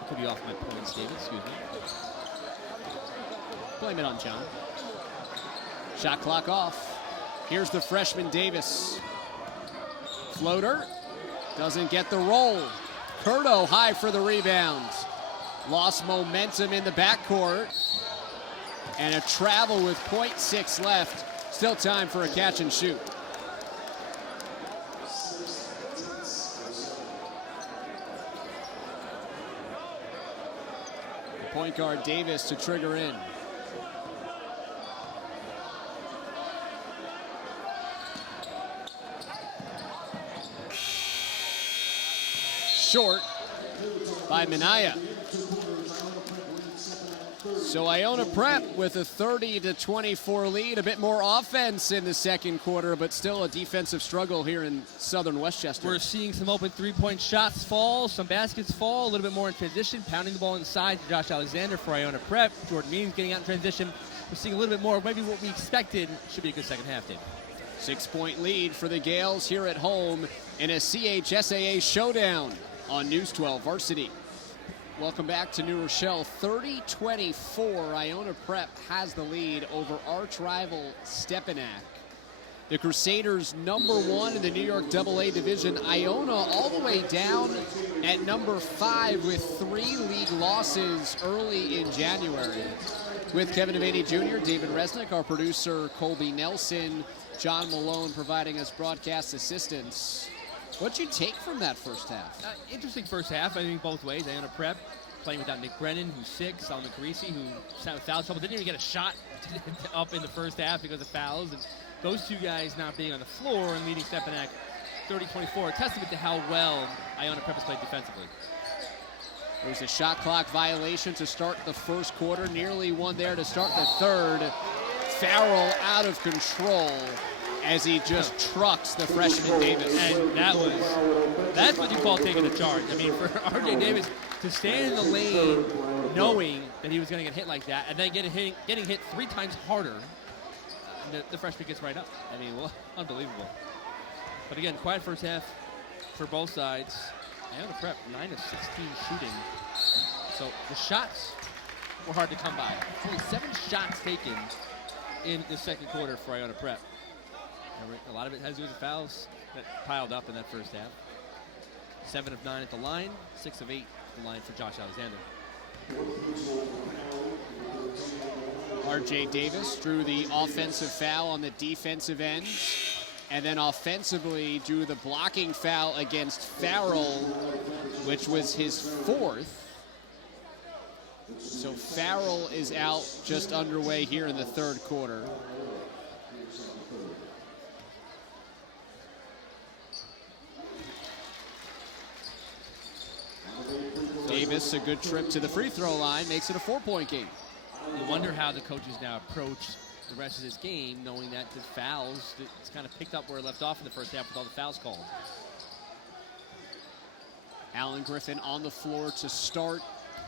I could be off my points, David, excuse me. Blame it on John. Shot clock off. Here's the freshman Davis. Floater. Doesn't get the roll. Curdo high for the rebound. Lost momentum in the backcourt. And a travel with 0.6 left. Still time for a catch and shoot. The point guard Davis to trigger in. short by Minaya. So Iona Prep with a 30-24 lead, a bit more offense in the second quarter, but still a defensive struggle here in Southern Westchester. We're seeing some open three-point shots fall, some baskets fall, a little bit more in transition, pounding the ball inside to Josh Alexander for Iona Prep. Jordan Means getting out in transition. We're seeing a little bit more, maybe what we expected. Should be a good second half, Dave. 6-point lead for the Gales here at home in a CHSAA showdown on News 12 Varsity. Welcome back to New Rochelle. 30-24, Iona Prep has the lead over arch rival Stepinac. The Crusaders #1 in the New York AA division. Iona all the way down at #5 with 3 league losses early in January. With Kevin Devaney Jr., David Resnick, our producer Colby Nelson, John Malone providing us broadcast assistance. What'd you take from that first half? Interesting first half, I think both ways. Iona Prep playing without Nick Brennan, who's 6, Salman Carisi, who had foul trouble, didn't even get a shot up in the first half because of fouls. And those two guys not being on the floor and leading Stepinac 30-24, a testament to how well Iona Prep has played defensively. There was a shot clock violation to start the first quarter, nearly one there to start the third. Farrell out of control as he just trucks the freshman Davis. And that's what you call taking a charge. I mean, for RJ Davis to stand in the lane knowing that he was going to get hit like that and then getting hit 3 times harder, the freshman gets right up. I mean, well, unbelievable. But again, quiet first half for both sides. Iona Prep 9 of 16 shooting. So the shots were hard to come by. Only 7 shots taken in the second quarter for Iona Prep. A lot of it has to do with the fouls that piled up in that first half. 7 of 9 at the line, 6 of 8 at the line for Josh Alexander. RJ Davis drew the offensive foul on the defensive end, and then offensively drew the blocking foul against Farrell, which was his 4th. So Farrell is out just underway here in the third quarter. Davis, a good trip to the free throw line, makes it a 4-point game. You wonder how the coaches now approach the rest of this game, knowing that the fouls, it's kind of picked up where it left off in the first half with all the fouls called. Alan Griffin on the floor to start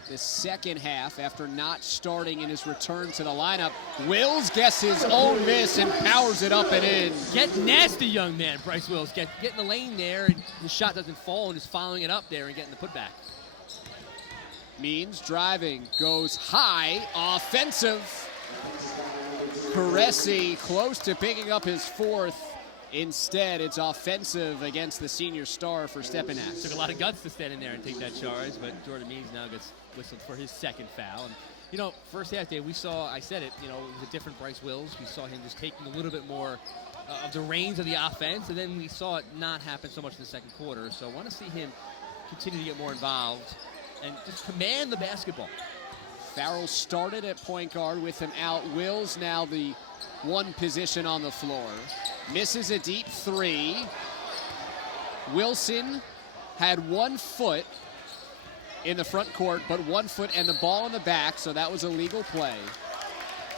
the second half after not starting in his return to the lineup. Wills gets his own miss and powers it up and in. Get nasty, young man, Bryce Wills. Get in the lane there, and the shot doesn't fall, and is following it up there and getting the putback. Means driving, goes high, offensive. Caresi close to picking up his 4th. Instead, it's offensive against the senior star for Stepinac. Took a lot of guts to stand in there and take that charge, but Jordan Means now gets whistled for his 2nd foul. And, you know, first half, Dave, we saw, I said it, you know, it was a different Bryce Wills. We saw him just taking a little bit more of the reins of the offense, and then we saw it not happen so much in the second quarter. So I want to see him continue to get more involved and just command the basketball. Farrell started at point guard with him out. Wills now the 1 position on the floor. Misses a deep 3. Wilson had 1 foot in the front court, but 1 foot and the ball in the back, so that was a legal play.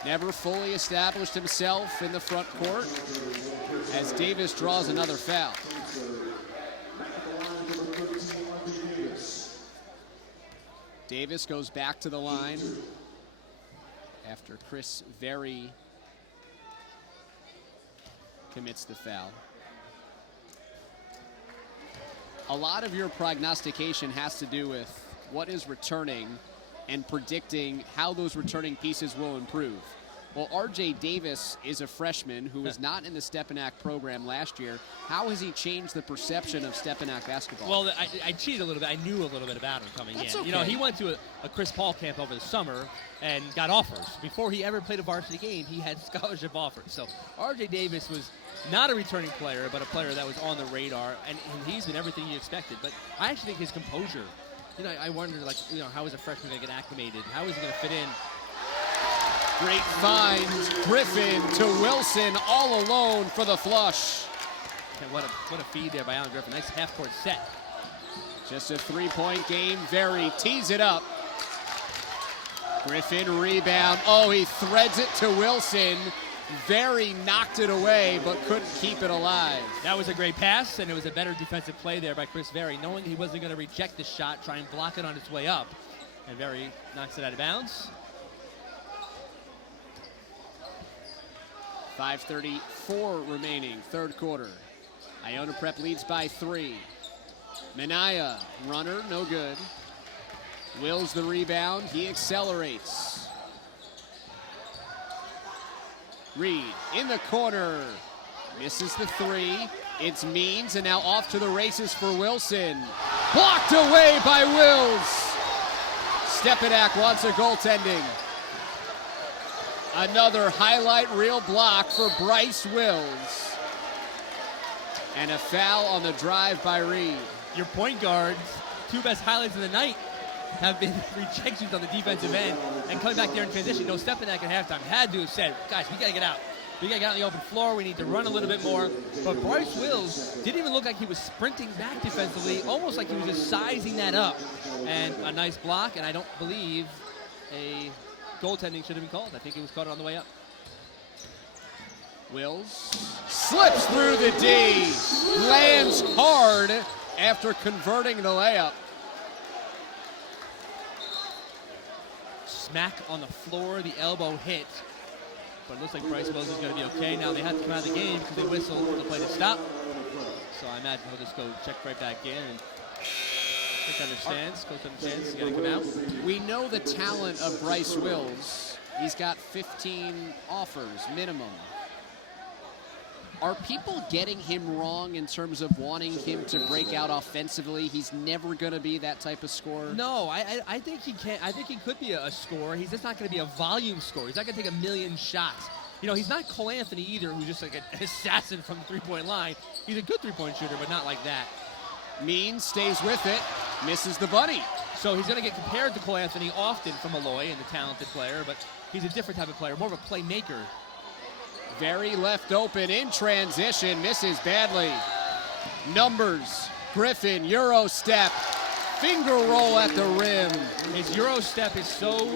Never fully established himself in the front court as Davis draws another foul. Davis goes back to the line after Chris Very commits the foul. A lot of your prognostication has to do with what is returning and predicting how those returning pieces will improve. Well, RJ Davis is a freshman who was not in the Stepinac program last year. How has he changed the perception of Stepinac basketball? Well, I cheated a little bit. I knew a little bit about him coming in. Okay. You know, he went to a Chris Paul camp over the summer and got offers. Before he ever played a varsity game, he had scholarship offers. So RJ Davis was not a returning player, but a player that was on the radar, and he's been everything you expected. But I actually think his composure, you know, I wonder, like, you know, how is a freshman going to get acclimated? How is he going to fit in? Great find, Griffin to Wilson, all alone for the flush. And what a feed there by Alan Griffin. Nice half-court set. Just a three-point game. Very tees it up. Griffin rebound. Oh, he threads it to Wilson. Very knocked it away, but couldn't keep it alive. That was a great pass, and it was a better defensive play there by Chris Very, knowing he wasn't going to reject the shot, try and block it on its way up. And Very knocks it out of bounds. 5:34 remaining, third quarter. Iona Prep leads by 3. Minaya, runner, no good. Wills the rebound, he accelerates. Reed in the corner, misses the 3. It's Means, and now off to the races for Wilson. Blocked away by Wills. Stepinac wants a goaltending. Another highlight reel block for Bryce Wills. And a foul on the drive by Reed. Your point guards, 2 best highlights of the night have been rejections on the defensive end, and coming back there in transition. No, Stepinac at halftime had to have said, guys, we got to get out. We got to get out on the open floor. We need to run a little bit more. But Bryce Wills didn't even look like he was sprinting back defensively, almost like he was just sizing that up. And a nice block, and I don't believe a goaltending should have been called. I think it was caught on the way up. Wills slips through the D, lands hard after converting the layup. Smack on the floor, the elbow hit. But it looks like Bryce Wills is going to be okay. Now they have to come out of the game because they whistle the play to stop. So I imagine he'll just go check right back in. And coach understands. Coach understands. He's got to come out. We know the talent of Bryce Wills. He's got 15 offers minimum. Are people getting him wrong in terms of wanting him to break out offensively? He's never going to be that type of scorer. No, I think he can. I think he could be a scorer. He's just not going to be a volume scorer. He's not going to take a million shots. You know, he's not Cole Anthony either, who's just like an assassin from the three-point line. He's a good three-point shooter, but not like that. Means stays with it, misses the bunny. So he's going to get compared to Cole Anthony often from Malloy and the talented player, but he's a different type of player, more of a playmaker. Very left open in transition, misses badly. Numbers, Griffin, Euro step, finger roll at the rim. His Euro step is so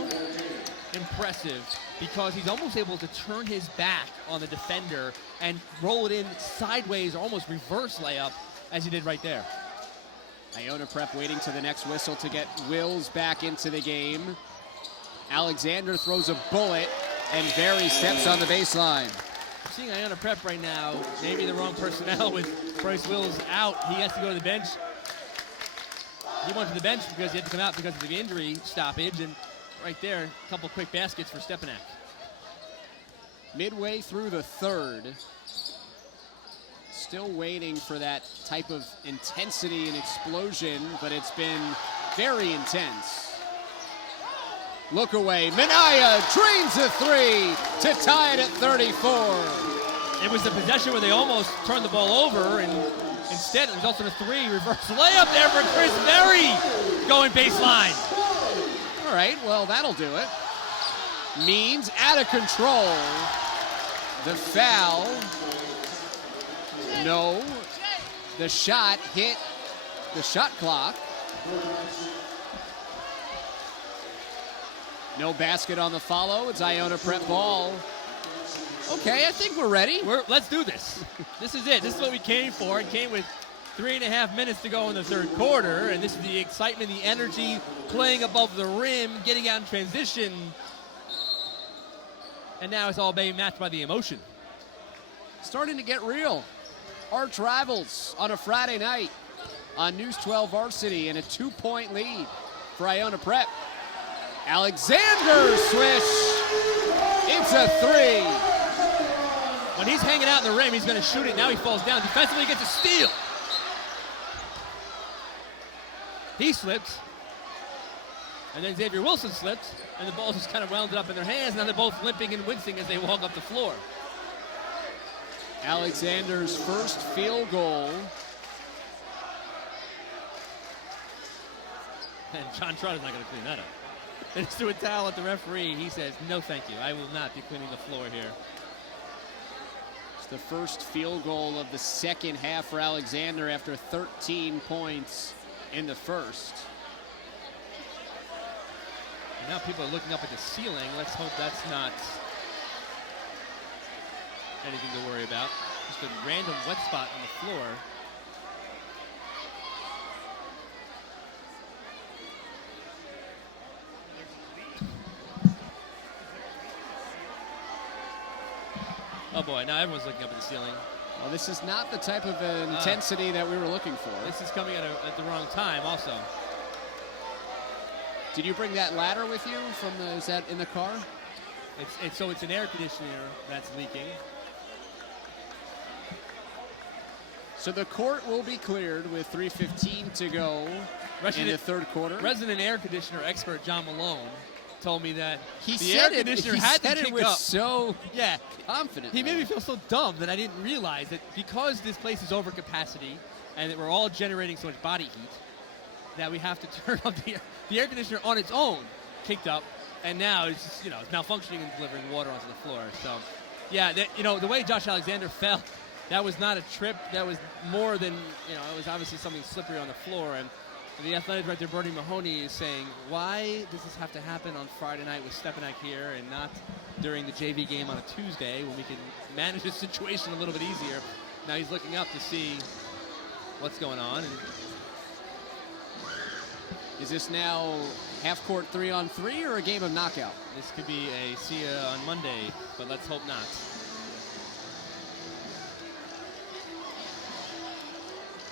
impressive because he's almost able to turn his back on the defender and roll it in sideways or almost reverse layup as he did right there. Iona Prep waiting to the next whistle to get Wills back into the game. Alexander throws a bullet and Very steps on the baseline. I'm seeing Iona Prep right now, maybe the wrong personnel with Bryce Wills out. He has to go to the bench. He went to the bench because he had to come out because of the injury stoppage, and right there, a couple quick baskets for Stepinac. Midway through the third, still waiting for that type of intensity and explosion, but it's been very intense. Look away, Minaya drains a 3 to tie it at 34. It was a possession where they almost turned the ball over, and instead it resulted in a 3. Reverse layup there for Chris Very going baseline. All right, well, that'll do it. Means out of control. The foul. No. The shot hit the shot clock. No basket on the follow. It's Iona Prep ball. Okay, I think we're ready. Let's do this. This is it. This is what we came for. It came with 3.5 minutes to go in the third quarter, and this is the excitement, the energy, playing above the rim, getting out in transition. And now it's all being matched by the emotion. Starting to get real. Arch rivals on a Friday night on News 12 Varsity, and a 2-point lead for Iona Prep. Alexander swish. It's a 3. When he's hanging out in the rim, he's going to shoot it. Now he falls down. Defensively, he gets a steal. He slipped. And then Xavier Wilson slipped. And the ball just kind of wound up in their hands. Now they're both limping and wincing as they walk up the floor. Alexander's first field goal. And John Trotter's not going to clean that up. They just threw a towel at the referee. He says, no, thank you. I will not be cleaning the floor here. It's the first field goal of the second half for Alexander after 13 points in the first. And now people are looking up at the ceiling. Let's hope that's not anything to worry about. Just a random wet spot on the floor. Oh boy, now everyone's looking up at the ceiling. Well, this is not the type of intensity that we were looking for. This is coming at the wrong time also. Did you bring that ladder with you from is that in the car? So it's an air conditioner that's leaking. So the court will be cleared with 3:15 to go in the third quarter. Resident air conditioner expert John Malone told me that he the said air conditioner he had said to it kick with up. so Yeah, confident. he made me feel so dumb that I didn't realize that because this place is over capacity and that we're all generating so much body heat that we have to turn on the air conditioner on its own kicked up, and now it's just, it's malfunctioning and delivering water onto the floor. So, yeah, the way Josh Alexander fell, that was not a trip. That was more than it was obviously something slippery on the floor. And the athletic director, Bernie Mahoney, is saying, why does this have to happen on Friday night with Stepinac here and not during the JV game on a Tuesday when we can manage the situation a little bit easier? Now he's looking up to see what's going on. And is this now half-court 3-on-3 or a game of knockout? this could be a see ya on Monday, but let's hope not.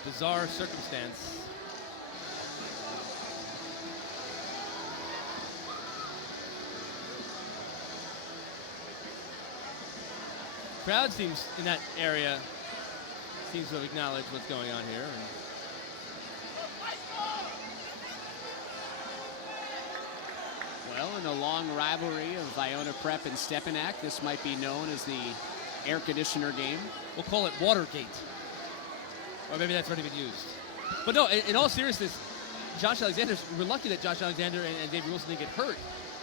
Bizarre circumstance. Crowd seems in that area seems to acknowledge what's going on here. Well, in the long rivalry of Iona Prep and Stepinac, this might be known as the air conditioner game. We'll call it Watergate. Or maybe that's already been used. But no, in all seriousness, we're lucky that Josh Alexander and David Wilson didn't get hurt,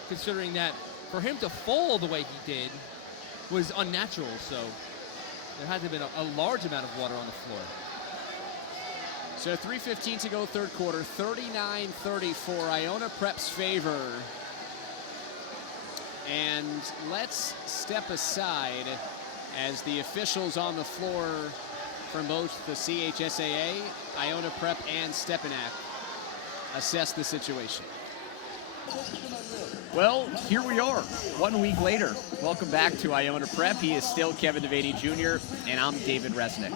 considering that for him to fall the way he did was unnatural. So there had to have been a large amount of water on the floor. So 3:15 to go third quarter, 39-34, Iona Prep's favor. And let's step aside as the officials on the floor from both the CHSAA, Iona Prep, and Stepinac assess the situation. Well, here we are, 1 week later. Welcome back to Iona Prep. He is still Kevin Devaney Jr., and I'm David Resnick.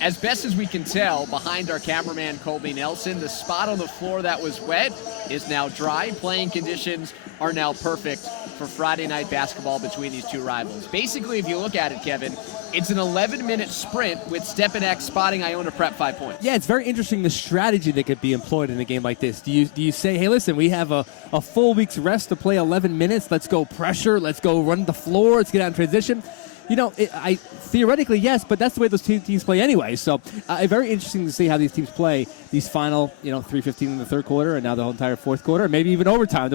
As best as we can tell, behind our cameraman Colby Nelson, the spot on the floor that was wet is now dry. Playing conditions are now perfect for Friday night basketball between these two rivals. Basically, if you look at it, Kevin, it's an 11-minute sprint with Stepinac spotting Iona Prep 5 points. Yeah, it's very interesting the strategy that could be employed in a game like this. Do you say, hey, listen, we have a full week's rest to play 11 minutes. Let's go pressure. Let's go run the floor. Let's get out in transition. Theoretically, yes, but that's the way those two teams play anyway. So very interesting to see how these teams play these final, 3:15 in the third quarter and now the whole entire fourth quarter, maybe even overtime,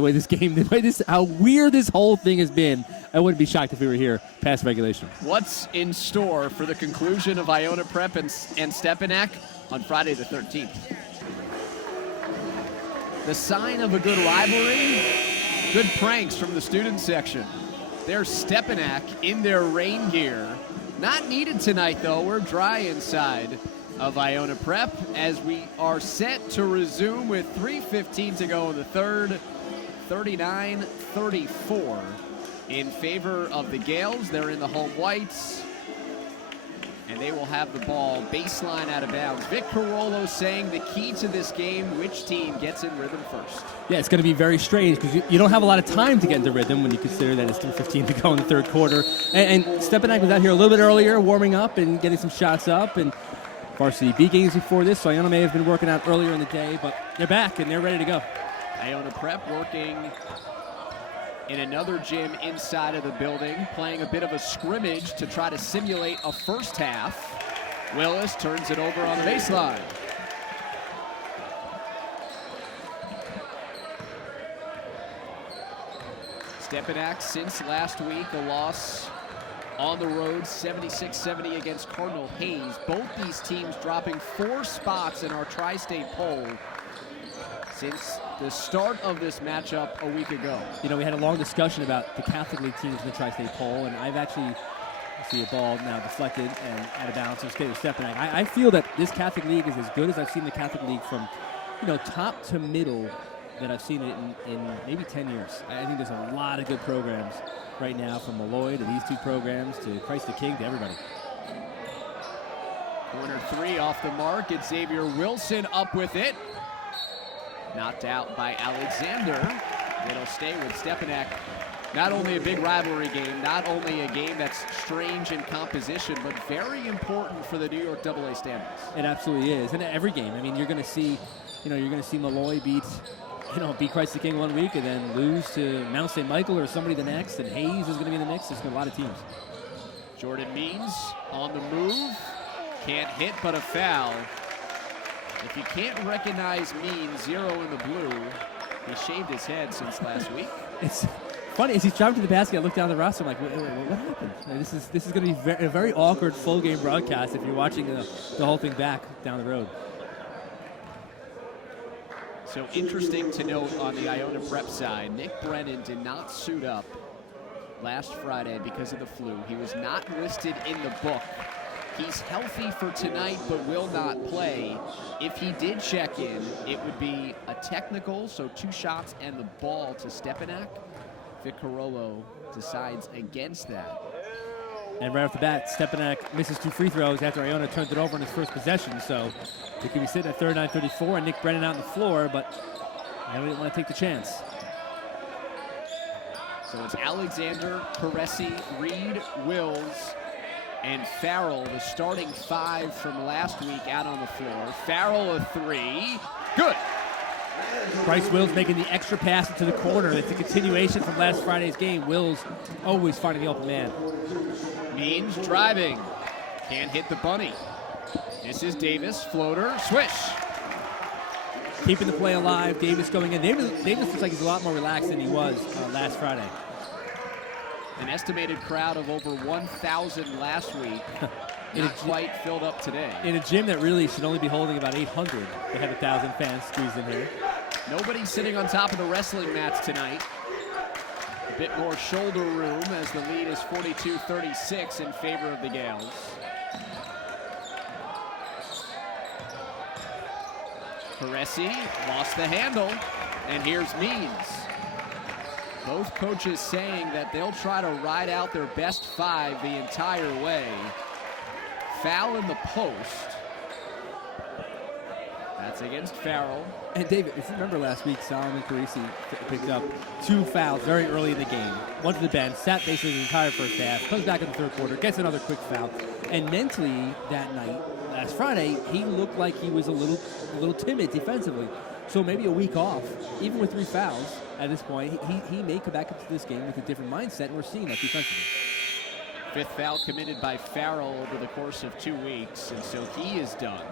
how weird this whole thing has been. I wouldn't be shocked if we were here past regulation. What's in store for the conclusion of Iona Prep and Stepinac on Friday the 13th? The sign of a good rivalry, good pranks from the student section. There's Stepinac in their rain gear. Not needed tonight, though. We're dry inside of Iona Prep as we are set to resume with 3:15 to go in the third, 39-34 in favor of the Gales. They're in the home whites, and they will have the ball baseline out of bounds. Vic Carollo saying the key to this game, which team gets in rhythm first. Yeah, it's going to be very strange because you don't have a lot of time to get into rhythm when you consider that it's 3:15 to go in the third quarter. And Stepinac was out here a little bit earlier, warming up and getting some shots up. And Varsity B games before this, so Iona may have been working out earlier in the day, but they're back and they're ready to go. Iona Prep working in another gym inside of the building, playing a bit of a scrimmage to try to simulate a first half. Willis turns it over on the baseline. Stepinac, since last week, a loss on the road, 76-70 against Cardinal Hayes. Both these teams dropping 4 spots in our tri-state poll since the start of this matchup a week ago. You know, we had a long discussion about the Catholic League teams in the Tri-State poll, and I've actually see a ball now deflected and out of bounds. So stay with Stepinac. I feel that this Catholic League is as good as I've seen the Catholic League from, you know, top to middle that I've seen it in maybe 10 years. I think there's a lot of good programs right now, from Malloy to these two programs to Christ the King to everybody. Corner three off the mark. It's Xavier Wilson up with it. Knocked out by Alexander. It'll stay with Stepinac. Not only a big rivalry game, not only a game that's strange in composition, but very important for the New York AA standings. It absolutely is, and every game. I mean, you're going to see, you know, you're going to see Malloy beat Christ the King one week and then lose to Mount St. Michael or somebody the next, and Hayes is going to be in the next. There's a lot of teams. Jordan Means on the move, can't hit, but a foul. If you can't recognize Means, 0 in the blue, he shaved his head since last week. It's funny, as he's driving to the basket, I look down the roster, I'm like, wait, what happened? This is going to be a very awkward full game broadcast if you're watching the whole thing back down the road. So interesting to note on the Iona Prep side, Nick Brennan did not suit up last Friday because of the flu. He was not listed in the book. He's healthy for tonight but will not play. If he did check in, it would be a technical, so 2 shots and the ball to Stepinac. Vic Carollo decides against that. And right off the bat, Stepinac misses 2 free throws after Iona turned it over in his first possession. So they could be sitting at 39-34 and Nick Brennan out on the floor, but I didn't want to take the chance. So it's Alexander, Caresi, Reed, Wills, and Farrell, the starting 5 from last week, out on the floor. Farrell a 3. Good. Bryce Wills making the extra pass into the corner. It's a continuation from last Friday's game. Wills always finding the open man. Means driving. Can't hit the bunny. This is Davis. Floater. Swish. Keeping the play alive. Davis going in. Davis looks like he's a lot more relaxed than he was last Friday. An estimated crowd of over 1,000 last week. Not quite filled up today. In a gym that really should only be holding about 800, they had 1,000 fans squeezed in here. Nobody sitting on top of the wrestling mats tonight. A bit more shoulder room as the lead is 42-36 in favor of the Gales. Caresi lost the handle, and here's Means. Both coaches saying that they'll try to ride out their best 5 the entire way. Foul in the post. That's against Farrell. And David, if you remember last week, Solomon Carisi picked up 2 fouls very early in the game. One to the bench, sat basically the entire first half, comes back in the third quarter, gets another quick foul. And mentally that night, last Friday, he looked like he was a little timid defensively. So maybe a week off, even with 3 fouls at this point, he may come back up to this game with a different mindset, and we're seeing that defensively. 5th foul committed by Farrell over the course of 2 weeks, and so he is done.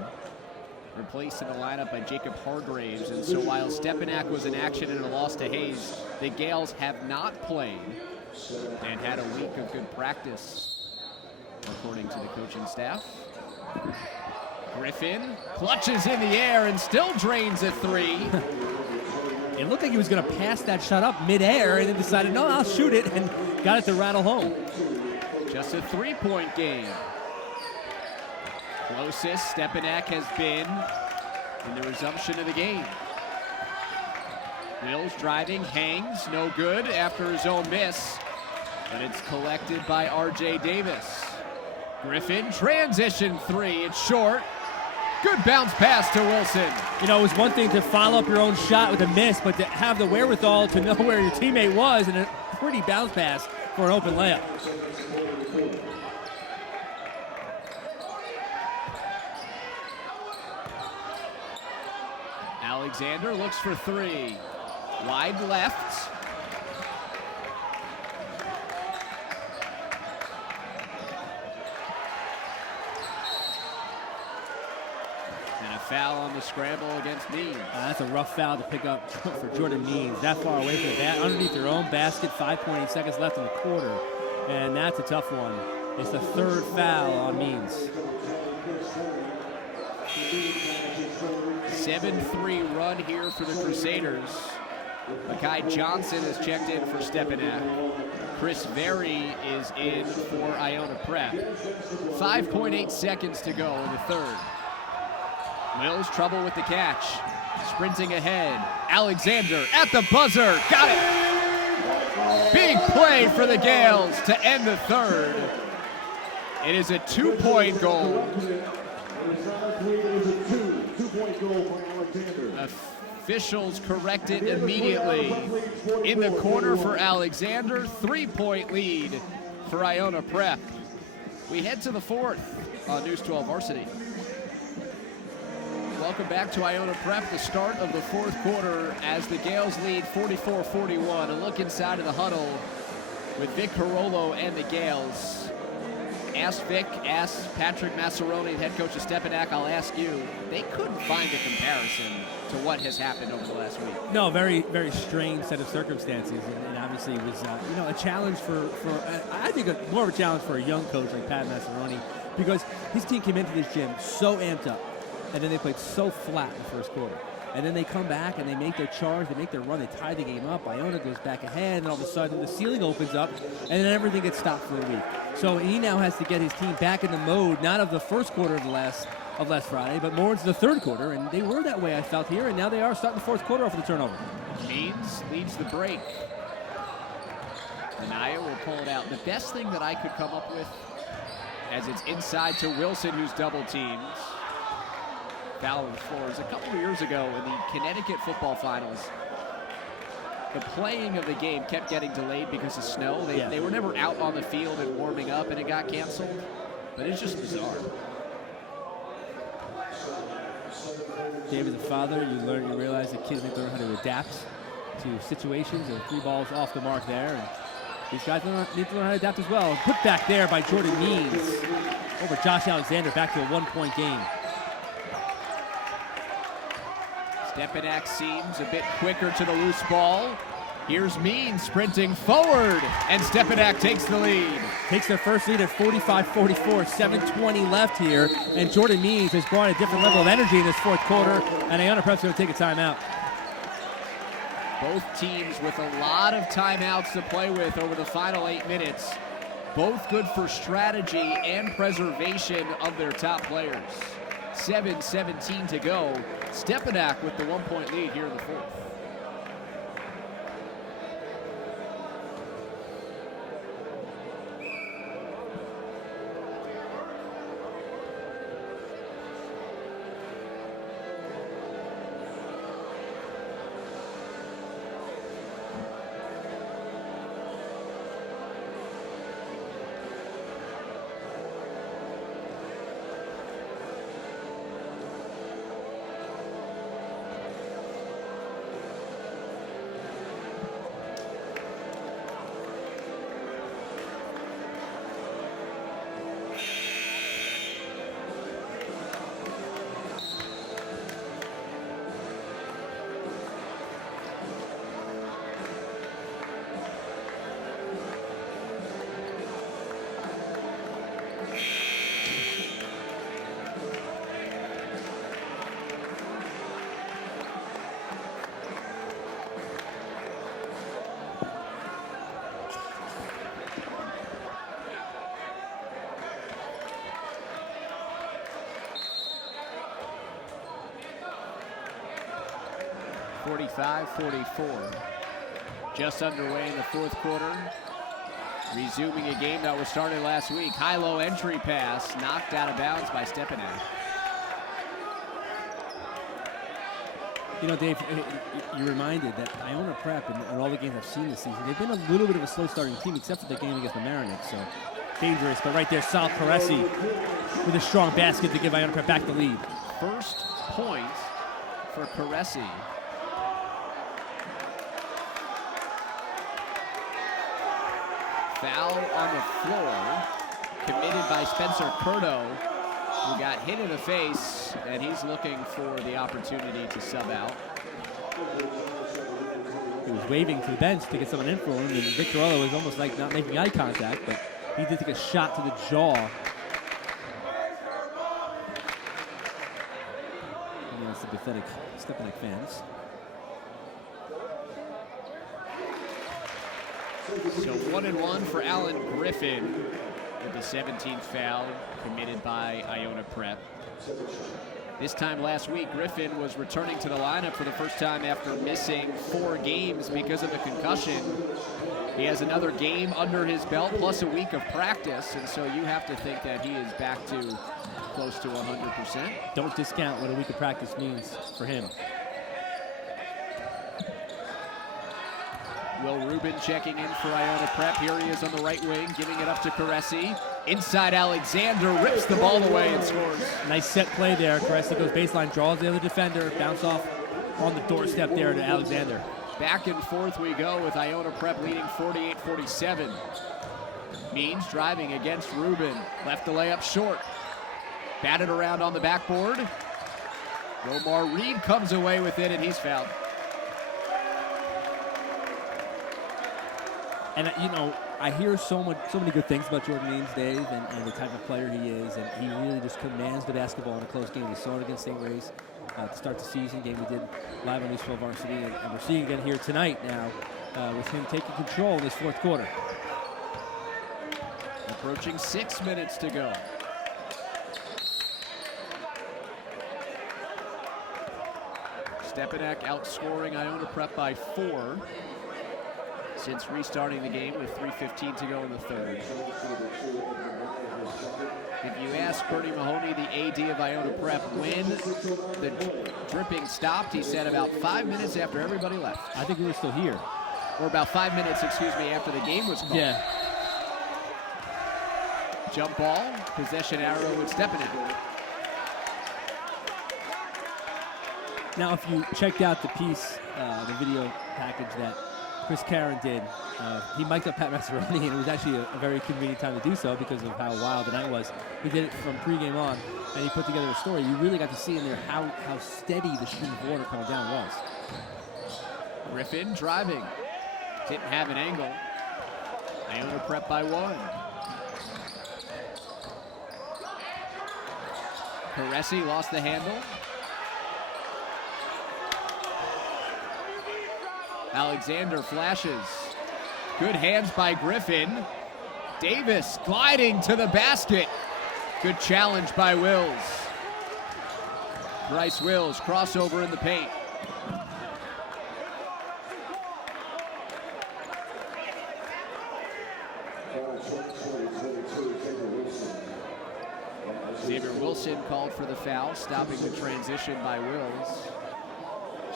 Replaced in the lineup by Jacob Hargraves, and so while Stepinac was in action in a loss to Hayes, the Gales have not played and had a week of good practice, according to the coaching staff. Griffin clutches in the air and still drains a 3. It looked like he was going to pass that shot up midair and then decided, no, I'll shoot it, and got it to rattle home. Just a 3-point game. Closest Stepinac has been in the resumption of the game. Mills driving, hangs, no good after his own miss, but it's collected by R.J. Davis. Griffin, transition 3, it's short. Good bounce pass to Wilson. You know, it was one thing to follow up your own shot with a miss, but to have the wherewithal to know where your teammate was, and a pretty bounce pass for an open layup. Alexander looks for 3. Wide left. And a foul on the scramble against Means. That's a rough foul to pick up for Jordan Means. That far away from the bat, underneath their own basket, 5.8 seconds left in the quarter. And that's a tough one. It's the 3rd foul on Means. 7-3 run here for the Crusaders. Makai Johnson has checked in for Stepinac. Chris Very is in for Iona Prep. 5.8 seconds to go in the third. Mills, trouble with the catch. Sprinting ahead. Alexander at the buzzer. Got it! Big play for the Gales to end the third. It is a 2-point goal. Officials correct it immediately. In the corner for Alexander, 3-point lead for Iona Prep. We head to the fourth on News 12 Varsity. Welcome back to Iona Prep, the start of the fourth quarter as the Gales lead 44-41. A look inside of the huddle with Vic Carollo and the Gales. Ask Vic, ask Patrick Massaroni, head coach of Stepinac. I'll ask you. They couldn't find a comparison to what has happened over the last week. No, very, very strange set of circumstances, and obviously it was, a challenge for I think more of a challenge for a young coach like Pat Massaroni, because his team came into this gym so amped up, and then they played so flat in the first quarter. And then they come back and they make their charge, they make their run, they tie the game up. Iona goes back ahead, and all of a sudden the ceiling opens up, and then everything gets stopped for a week. So he now has to get his team back in the mode, not of the first quarter of last Friday, but more into the third quarter. And they were that way, I felt, here, and now they are starting the fourth quarter off with a turnover. Means leads the break. Anaya will pull it out. The best thing that I could come up with, as it's inside to Wilson, who's double teamed. Foul on the floor is a couple of years ago in the Connecticut football finals. The playing of the game kept getting delayed because of snow. They were never out on the field and warming up, and it got canceled. But it's just bizarre. Dave, as a father, you realize that kids need to learn how to adapt to situations, and 3 balls off the mark there. And these guys need to learn how to adapt as well. Put back there by Jordan Means over Josh Alexander, back to a 1-point game. Stepinac seems a bit quicker to the loose ball. Here's Means sprinting forward, and Stepinac takes the lead. Takes their first lead at 45-44, 7:20 left here, and Jordan Means has brought a different level of energy in this fourth quarter, and Iona Prep's going to take a timeout. Both teams with a lot of timeouts to play with over the final 8 minutes. Both good for strategy and preservation of their top players. 7:17 to go. Stepinac with the 1-point lead here in the fourth. (45-44). Just underway in the fourth quarter. Resuming a game that was started last week. High-low entry pass knocked out of bounds by Stepinac. You know, Dave, you're reminded that Iona Prep, and all the games I've seen this season, they've been a little bit of a slow-starting team, except for the game against the Mariners. So dangerous, but right there, Sal Caresi with a strong basket to give Iona Prep back the lead. First point for Caresi. Foul on the floor, committed by Spencer Curto, who got hit in the face, and he's looking for the opportunity to sub out. He was waving to the bench to get someone in for him, and Victor Carollo was almost like not making eye contact, but he did take a shot to the jaw. against the pathetic Stepinac fans. So 1-1 for Alan Griffin with the 17th foul committed by Iona Prep. This time last week, Griffin was returning to the lineup for the first time after missing 4 games because of a concussion. He has another game under his belt plus a week of practice, and so you have to think that he is back to close to 100%. Don't discount what a week of practice means for him. Will Rubin checking in for Iona Prep. Here he is on the right wing, giving it up to Caresi. Inside Alexander, rips the ball away and scores. Nice set play there. Caresi goes baseline, draws the other defender, bounce off on the doorstep there to Alexander. Back and forth we go with Iona Prep leading 48-47. Means driving against Rubin. Left the layup short. Batted around on the backboard. Romar Reed comes away with it, and he's fouled. And, you know, I hear so many good things about Jordan Means, Dave, and the type of player he is, and he really just commands the basketball in a close game. We saw it against St. Ray's to start the season, game we did live on Eastville Varsity, and we're seeing it again here tonight now with him taking control in this fourth quarter. Approaching 6 minutes to go. Stepinac outscoring Iona Prep by 4 since restarting the game with 3:15 to go in the third. If you ask Bernie Mahoney, the AD of Iona Prep, when the dripping stopped, he said about 5 minutes after everybody left. I think we were still here. Or about 5 minutes, excuse me, after the game was called. Yeah. Jump ball, possession arrow with Stepinac. Now, if you checked out the piece, the video package that Chris Caron did, he mic'd up Pat Massaroni, and it was actually a very convenient time to do so because of how wild the night was. He did it from pregame on, and he put together a story. You really got to see in there how steady the stream of water coming down was. Griffin driving. Didn't have an angle. Iona Prep by 1. Caresi lost the handle. Alexander flashes. Good hands by Griffin. Davis gliding to the basket. Good challenge by Wills. Bryce Wills, crossover in the paint. Xavier Wilson called for the foul, stopping the transition by Wills.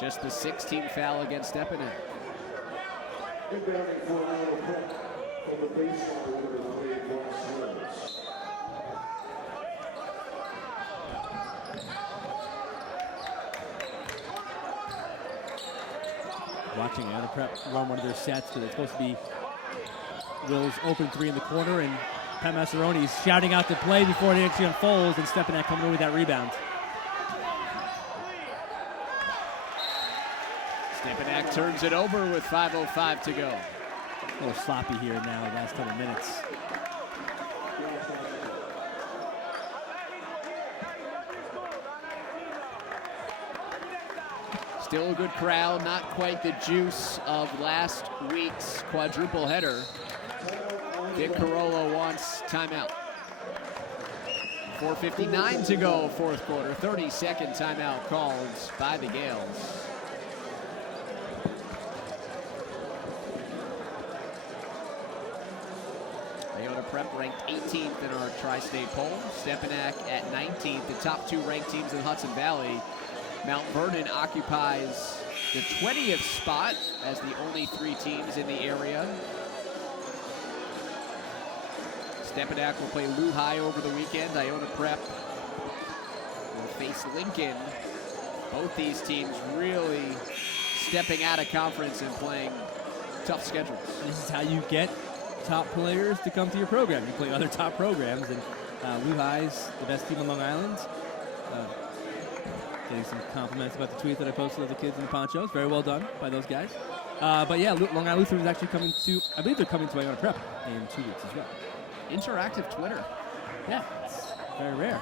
Just the 16th foul against Stepinac. Watching Iona Prep run one of their sets because it's supposed to be Will's open 3 in the corner, and Pat Massaroni is shouting out the play before it actually unfolds, and Stepinac coming over with that rebound. Stepinac turns it over with 5:05 to go. A little sloppy here now the last couple minutes. Still a good crowd, not quite the juice of last week's quadruple header. Dick Carollo wants timeout. 4:59 to go, fourth quarter. 30-second timeout called by the Gales. Iona Prep ranked 18th in our tri-state poll. Stepinac at 19th, the top 2 ranked teams in the Hudson Valley. Mount Vernon occupies the 20th spot as the only 3 teams in the area. Stepinac will play Lehigh over the weekend. Iona Prep will face Lincoln. Both these teams really stepping out of conference and playing tough schedules. This is how you get top players to come to your program. You play other top programs, and Lehigh's the best team on Long Island. Getting some compliments about the tweet that I posted of the kids in the ponchos. Very well done by those guys. But yeah, Long Island Lutheran is actually coming to, I believe they're coming to Iona Prep in 2 weeks as well. Interactive Twitter. Yeah, it's very rare.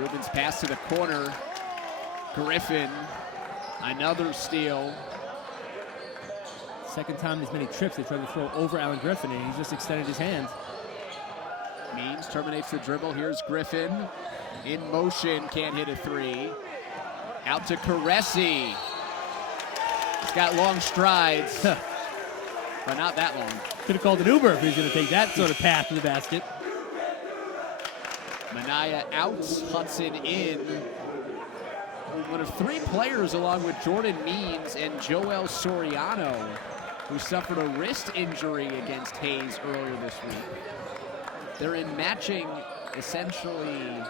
Rubin's pass to the corner. Griffin, another steal. Second time as many trips they tried to throw over Alan Griffin, and he just extended his hand. Means terminates the dribble. Here's Griffin. In motion, can't hit a three. Out to Caresi. He's got long strides, but not that long. Could have called an Uber if he was going to take that sort of path to the basket. Minaya out, Hudson in. One of three players along with Jordan Means and Joel Soriano, who suffered a wrist injury against Hayes earlier this week. They're in matching, essentially,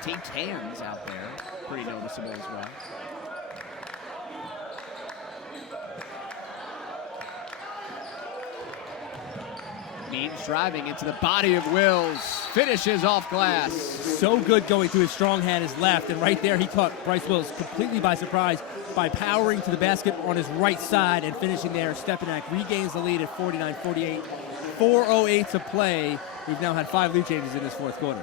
taped hands out there. Pretty noticeable as well. Means driving into the body of Wills. Finishes off glass. So good going through his strong hand, his left, and right there he caught Bryce Wills completely by surprise by powering to the basket on his right side and finishing there. Stepinac regains the lead at 49-48. 4:08 to play. We've now had 5 lead changes in this fourth quarter.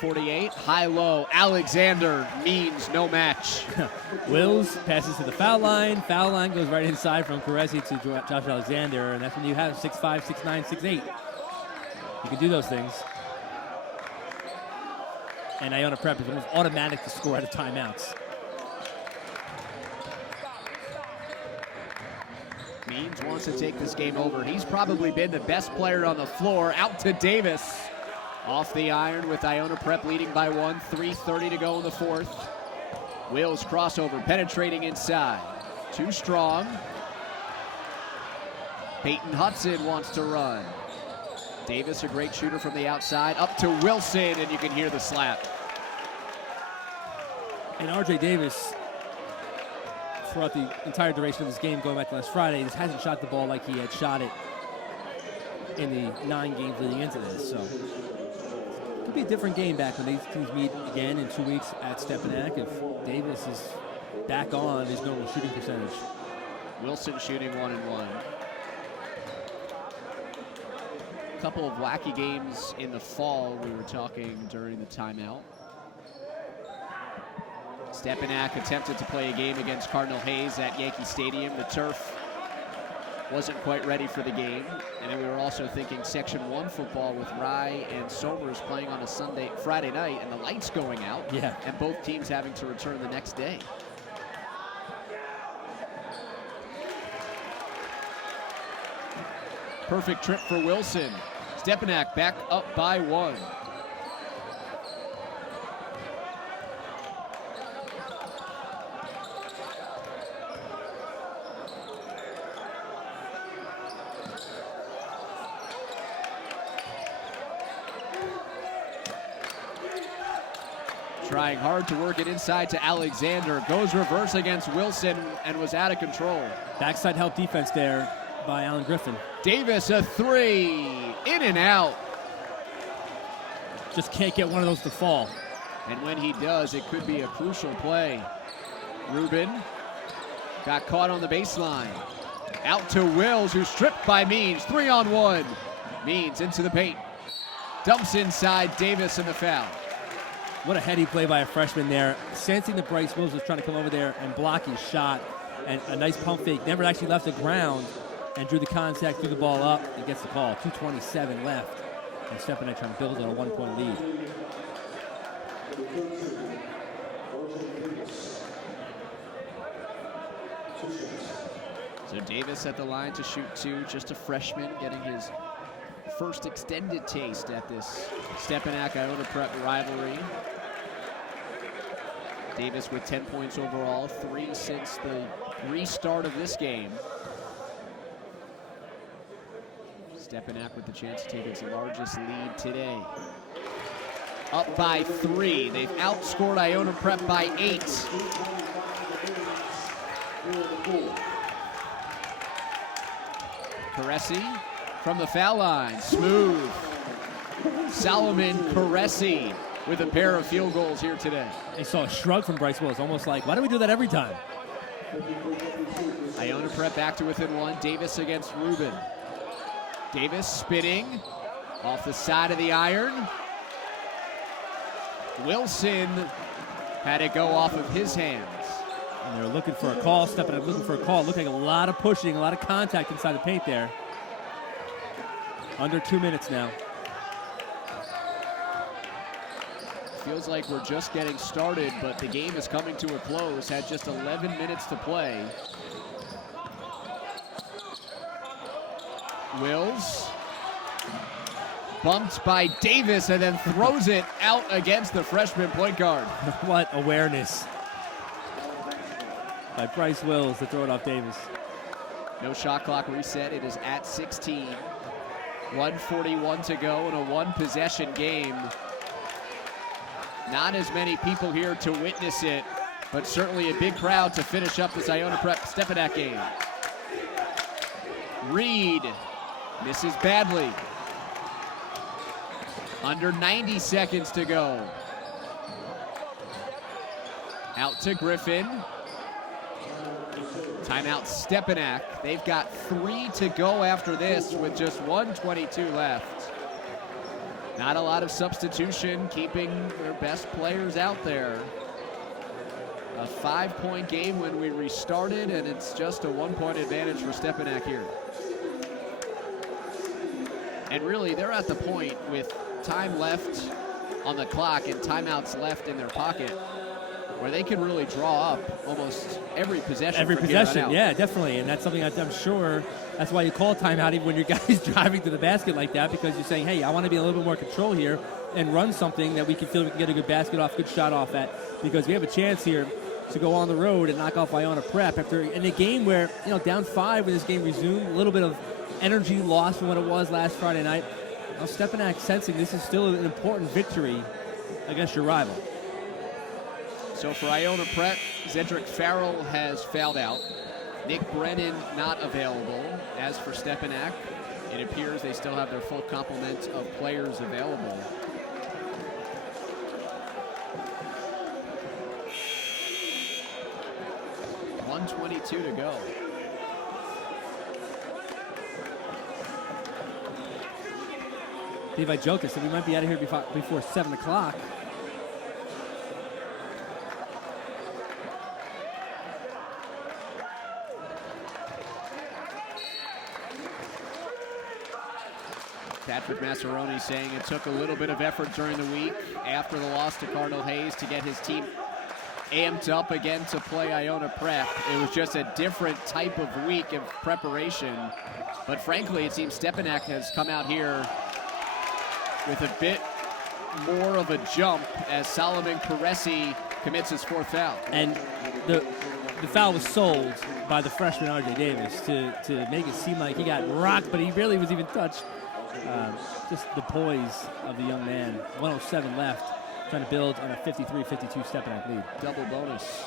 .48, high-low, Alexander, Means no match. Wills passes to the foul line. Foul line goes right inside from Caresi to Josh Alexander, and that's when you have 6'5", 6'9", 6'8". You can do those things. And Iona Prep is almost automatic to score out of timeouts. Means wants to take this game over. He's probably been the best player on the floor. Out to Davis. Off the iron with Iona Prep leading by 1. 3:30 to go in the fourth. Wills crossover, penetrating inside. Too strong. Peyton Hudson wants to run. Davis, a great shooter from the outside. Up to Wilson, and you can hear the slap. And R.J. Davis, throughout the entire duration of this game, going back to last Friday, just hasn't shot the ball like he had shot it in the 9 games leading into this. So could be a different game back when these teams meet again in 2 weeks at Stepinac if Davis is back on his normal shooting percentage. Wilson shooting 1-1. A couple of wacky games in the fall we were talking during the timeout. Stepinac attempted to play a game against Cardinal Hayes at Yankee Stadium. The turf wasn't quite ready for the game. And then we were also thinking Section 1 football with Rye and Somers playing on a Friday night, and the lights going out. Yeah. And both teams having to return the next day. Perfect trip for Wilson. Stepinac back up by 1. Trying hard to work it inside to Alexander. Goes reverse against Wilson and was out of control. Backside help defense there by Alan Griffin. Davis, a 3. In and out. Just can't get one of those to fall. And when he does, it could be a crucial play. Rubin got caught on the baseline. Out to Wills, who's stripped by Means. 3-on-1. Means into the paint. Dumps inside Davis in the foul. What a heady play by a freshman there. Sensing that Bryce Wills was trying to come over there and block his shot. And a nice pump fake. Never actually left the ground. and drew the contact, threw the ball up, and gets the call. 2:27 left, and Stepinac trying to build on a 1-point lead. So Davis at the line to shoot two, just a freshman, getting his first extended taste at this Stepinac Iona Prep rivalry. Davis with 10 points overall, 3 since the restart of this game. Stepinac with the chance to take its largest lead today. Up by 3. They've outscored Iona Prep by 8. Caresi from the foul line, smooth. Solomon Caresi with a pair of field goals here today. I saw a shrug from Bryce Wills, almost like, why do we do that every time? Iona Prep back to within 1. Davis against Rubin. Davis spinning off the side of the iron. Wilson had it go off of his hands. And they're looking for a call, Stepinac looking for a call. Looked like a lot of pushing, a lot of contact inside the paint there. Under 2 minutes now. Feels like we're just getting started, but the game is coming to a close. Had just 11 minutes to play. Wills bumped by Davis and then throws it out against the freshman point guard. What awareness by Bryce Wills to throw it off Davis. No shot clock reset. It is at 16. 1:41 to go in a one-possession game. Not as many people here to witness it, but certainly a big crowd to finish up this Iona Prep Stepinac game. Reed misses badly. Under 90 seconds to go. Out to Griffin. Timeout Stepinac. They've got 3 to go after this with just 1:22 left. Not a lot of substitution, keeping their best players out there. A 5-point game when we restarted, and it's just a 1-point advantage for Stepinac here. And really, they're at the point with time left on the clock and timeouts left in their pocket where they can really draw up almost every possession. Every possession, yeah, definitely. And that's something I'm sure that's why you call timeout even when your guy's driving to the basket like that, because you're saying, hey, I want to be a little bit more control here and run something that we can feel we can get a good basket off, good shot off at, because we have a chance here to go on the road and knock off Iona Prep after in a game where, down 5 when this game resumed, a little bit of energy lost from what it was last Friday night. Now Stepinac sensing this is still an important victory against your rival. So for Iona Prep, Zedric Farrell has fouled out. Nick Brennan not available. As for Stepinac, it appears they still have their full complement of players available. .122 to go. Dave, I joked, I said we might be out of here before 7 o'clock. Patrick Massaroni saying it took a little bit of effort during the week after the loss to Cardinal Hayes to get his team amped up again to play Iona Prep. It was just a different type of week of preparation. But frankly, it seems Stepinac has come out here with a bit more of a jump as Solomon Caresi commits his 4th foul. And the foul was sold by the freshman R.J. Davis to make it seem like he got rocked, but he barely was even touched. Just the poise of the young man. 1:07 left, trying to build on a 53-52 Stepinac lead. Double bonus.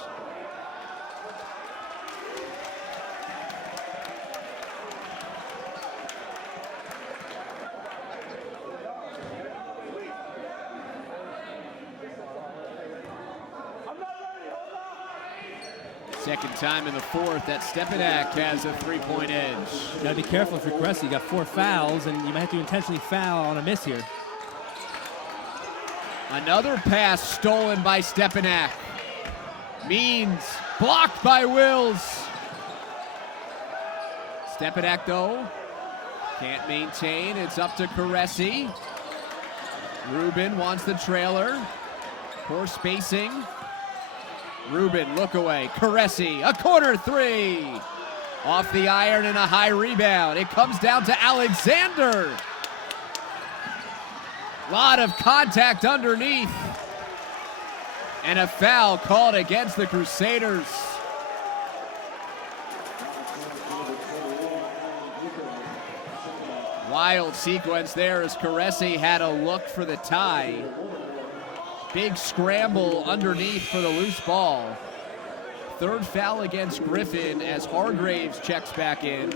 Second time in the 4th that Stepinac has a 3-point edge. You gotta be careful for Caresi. You got 4 fouls, and you might have to intentionally foul on a miss here. Another pass stolen by Stepinac. Means blocked by Wills. Stepinac, though, can't maintain. It's up to Caressi. Rubin wants the trailer. Poor spacing. Rubin, look away. Caressi, a corner three. Off the iron and a high rebound. It comes down to Alexander. Lot of contact underneath. And a foul called against the Crusaders. Wild sequence there as Caressi had a look for the tie. Big scramble underneath for the loose ball. Third foul against Griffin as Hargraves checks back in.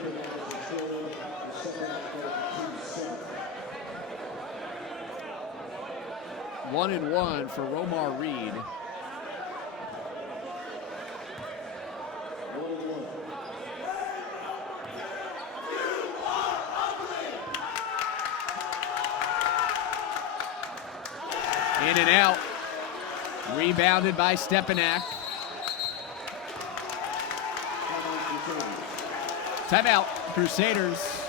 One and one for Romar Reed. In and out. Rebounded by Stepinac. Timeout, Crusaders.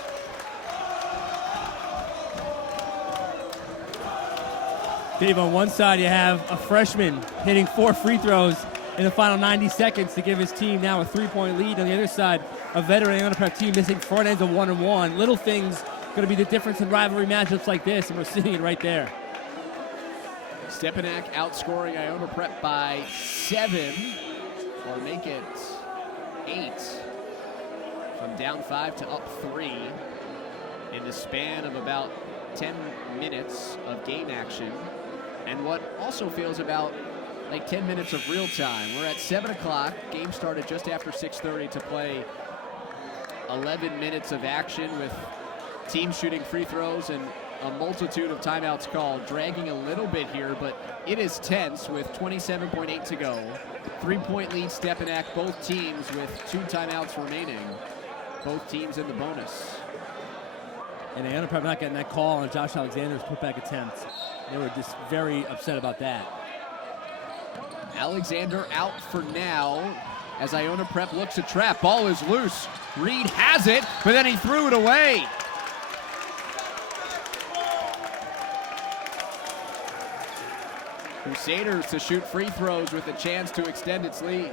Dave, on one side you have a freshman hitting 4 free throws in the final 90 seconds to give his team now a 3-point lead. On the other side, a veteran Iona Prep team missing front ends of 1-1. Little things going to be the difference in rivalry matchups like this, and we're seeing it right there. Stepinac outscoring Iona Prep by 7, or make it 8. From down 5 to up 3 in the span of about 10 minutes of game action. And what also feels about like 10 minutes of real time. We're at 7 o'clock. Game started just after 6:30 to play 11 minutes of action with teams shooting free throws and a multitude of timeouts called. Dragging a little bit here, but it is tense with 27.8 to go. 3-point lead Stepinac, both teams with 2 timeouts remaining. Both teams in the bonus. And Iona Prep not getting that call on Josh Alexander's putback attempt. They were just very upset about that. Alexander out for now as Iona Prep looks to trap. Ball is loose. Reed has it, but then he threw it away. Crusaders to shoot free throws with a chance to extend its lead.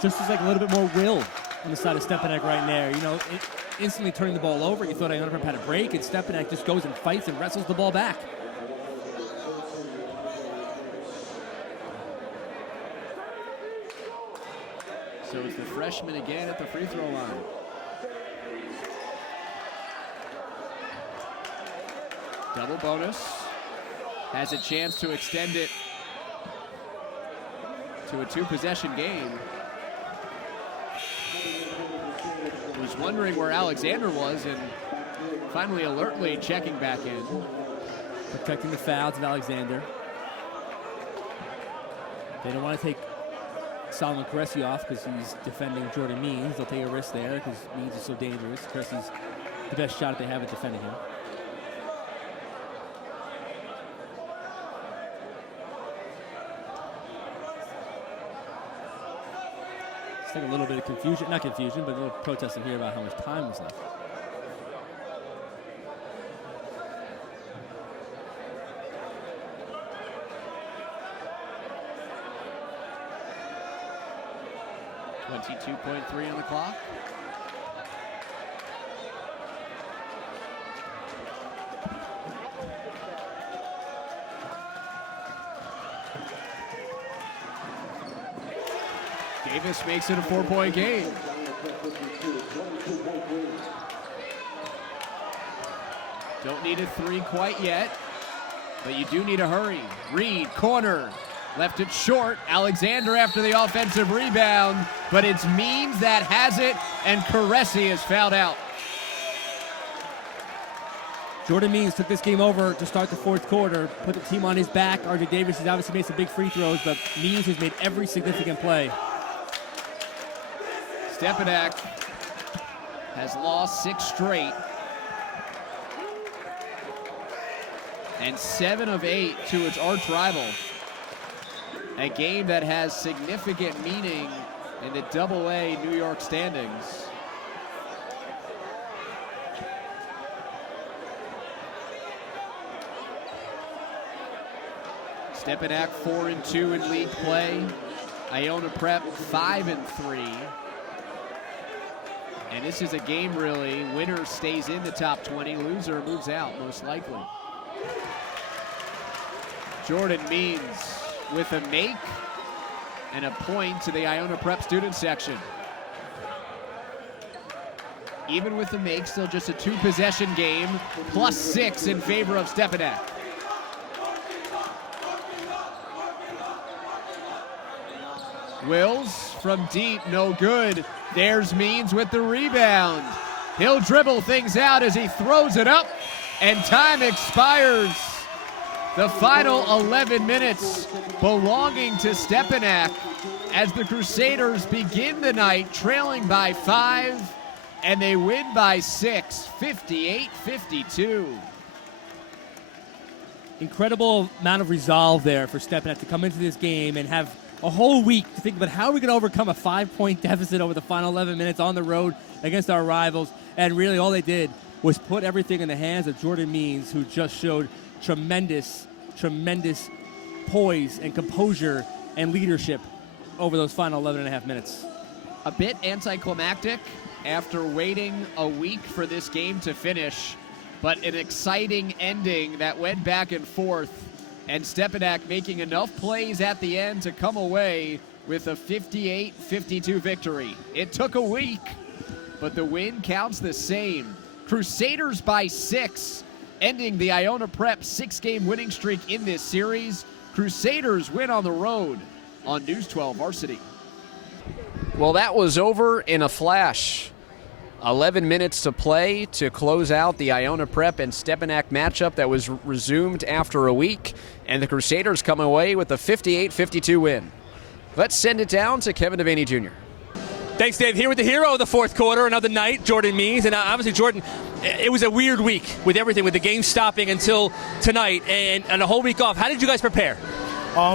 Just was like a little bit more will on the side of Stepinac right there. You know, instantly turning the ball over. You thought Iona Prep had a break, and Stepinac just goes and fights and wrestles the ball back. So it's the freshman again at the free throw line. Double bonus. Has a chance to extend it to a 2-possession game. Was wondering where Alexander was and finally alertly checking back in. Protecting the fouls of Alexander. They don't want to take Solomon Caressi off because he's defending Jordan Means. They'll take a risk there because Means is so dangerous. Caressi's the best shot they have at defending him. It's like a little bit of confusion, not confusion, but a little protesting here about how much time was left. .3 on the clock. Davis makes it a 4-point game. Don't need a 3 quite yet, but you do need a hurry. Reed, corner, left it short. Alexander after the offensive rebound, but it's Means that has it, and Caressi is fouled out. Jordan Means took this game over to start the 4th quarter, put the team on his back. RJ Davis has obviously made some big free throws, but Means has made every significant play. Stepinac has lost 6 straight. And 7 of 8 to its arch rival. A game that has significant meaning in the Double-A New York standings. Stepinac 4-2 in league play. Iona Prep 5-3. And this is a game, really. Winner stays in the top 20. Loser moves out, most likely. Jordan Means with a make and a point to the Iona Prep student section. Even with the make, still just a 2-possession game, +6 in favor of Stepinac. Wills from deep, no good. There's Means with the rebound. He'll dribble things out as he throws it up, and time expires. The final 11 minutes belonging to Stepinac as the Crusaders begin the night trailing by 5, and they win by 6, 58-52. Incredible amount of resolve there for Stepinac to come into this game and have a whole week to think about how we're going to overcome a 5-point deficit over the final 11 minutes on the road against our rivals. And really all they did was put everything in the hands of Jordan Means, who just showed tremendous poise and composure and leadership over those final 11 and a half minutes. A bit anticlimactic after waiting a week for this game to finish, but an exciting ending that went back and forth, and Stepinac making enough plays at the end to come away with a 58-52 victory. It took a week, but the win counts the same. Crusaders by 6, ending the Iona Prep 6-game winning streak in this series. Crusaders win on the road on News 12 Varsity. Well, that was over in a flash. 11 minutes to play to close out the Iona Prep and Stepinac matchup that was resumed after a week, and the Crusaders come away with a 58-52 win. Let's send it down to Kevin Devaney Jr. Thanks, Dave. Here with the hero of the fourth quarter, another night, Jordan Means. And obviously, Jordan, it was a weird week with everything, with the game stopping until tonight and a whole week off. How did you guys prepare?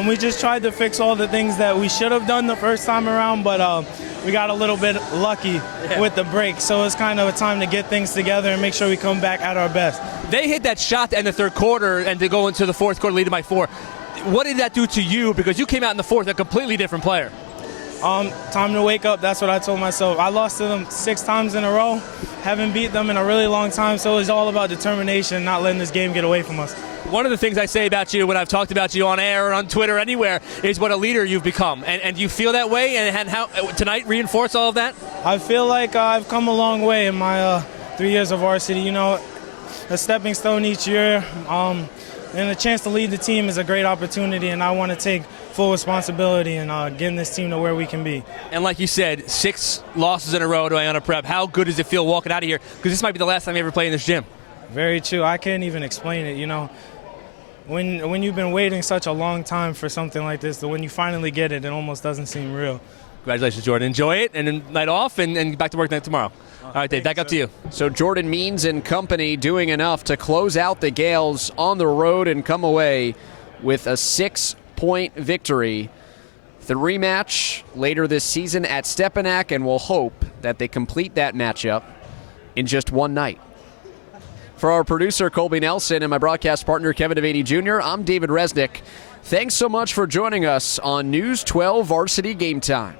We just tried to fix all the things that we should have done the first time around, but we got a little bit lucky with the break. So it's kind of a time to get things together and make sure we come back at our best. They hit that shot to end the third quarter and to go into the fourth quarter leading by 4. What did that do to you? Because you came out in the fourth a completely different player. Time to wake up. That's what I told myself. I lost to them 6 times in a row. Haven't beat them in a really long time, so it's all about determination, not letting this game get away from us. One of the things I say about you when I've talked about you on air or on Twitter, anywhere, is what a leader you've become. And you feel that way, and how tonight reinforce all of that? I feel like I've come a long way in my 3 years of varsity. You know, a stepping stone each year, and a chance to lead the team is a great opportunity, and I want to take full responsibility in getting this team to where we can be. And like you said, 6 losses in a row to Iona Prep. How good does it feel walking out of here? Because this might be the last time you ever play in this gym. Very true. I can't even explain it, you know. When you've been waiting such a long time for something like this, when you finally get it, it almost doesn't seem real. Congratulations, Jordan. Enjoy it, and then night off, and back to work tomorrow. All right, Dave, back up to you. So Jordan Means and company doing enough to close out the Gales on the road and come away with a 6-point victory. The rematch later this season at Stepinac, and we'll hope that they complete that matchup in just one night. For our producer, Colby Nelson, and my broadcast partner, Kevin Devaney Jr., I'm David Resnick. Thanks so much for joining us on News 12 Varsity Game Time.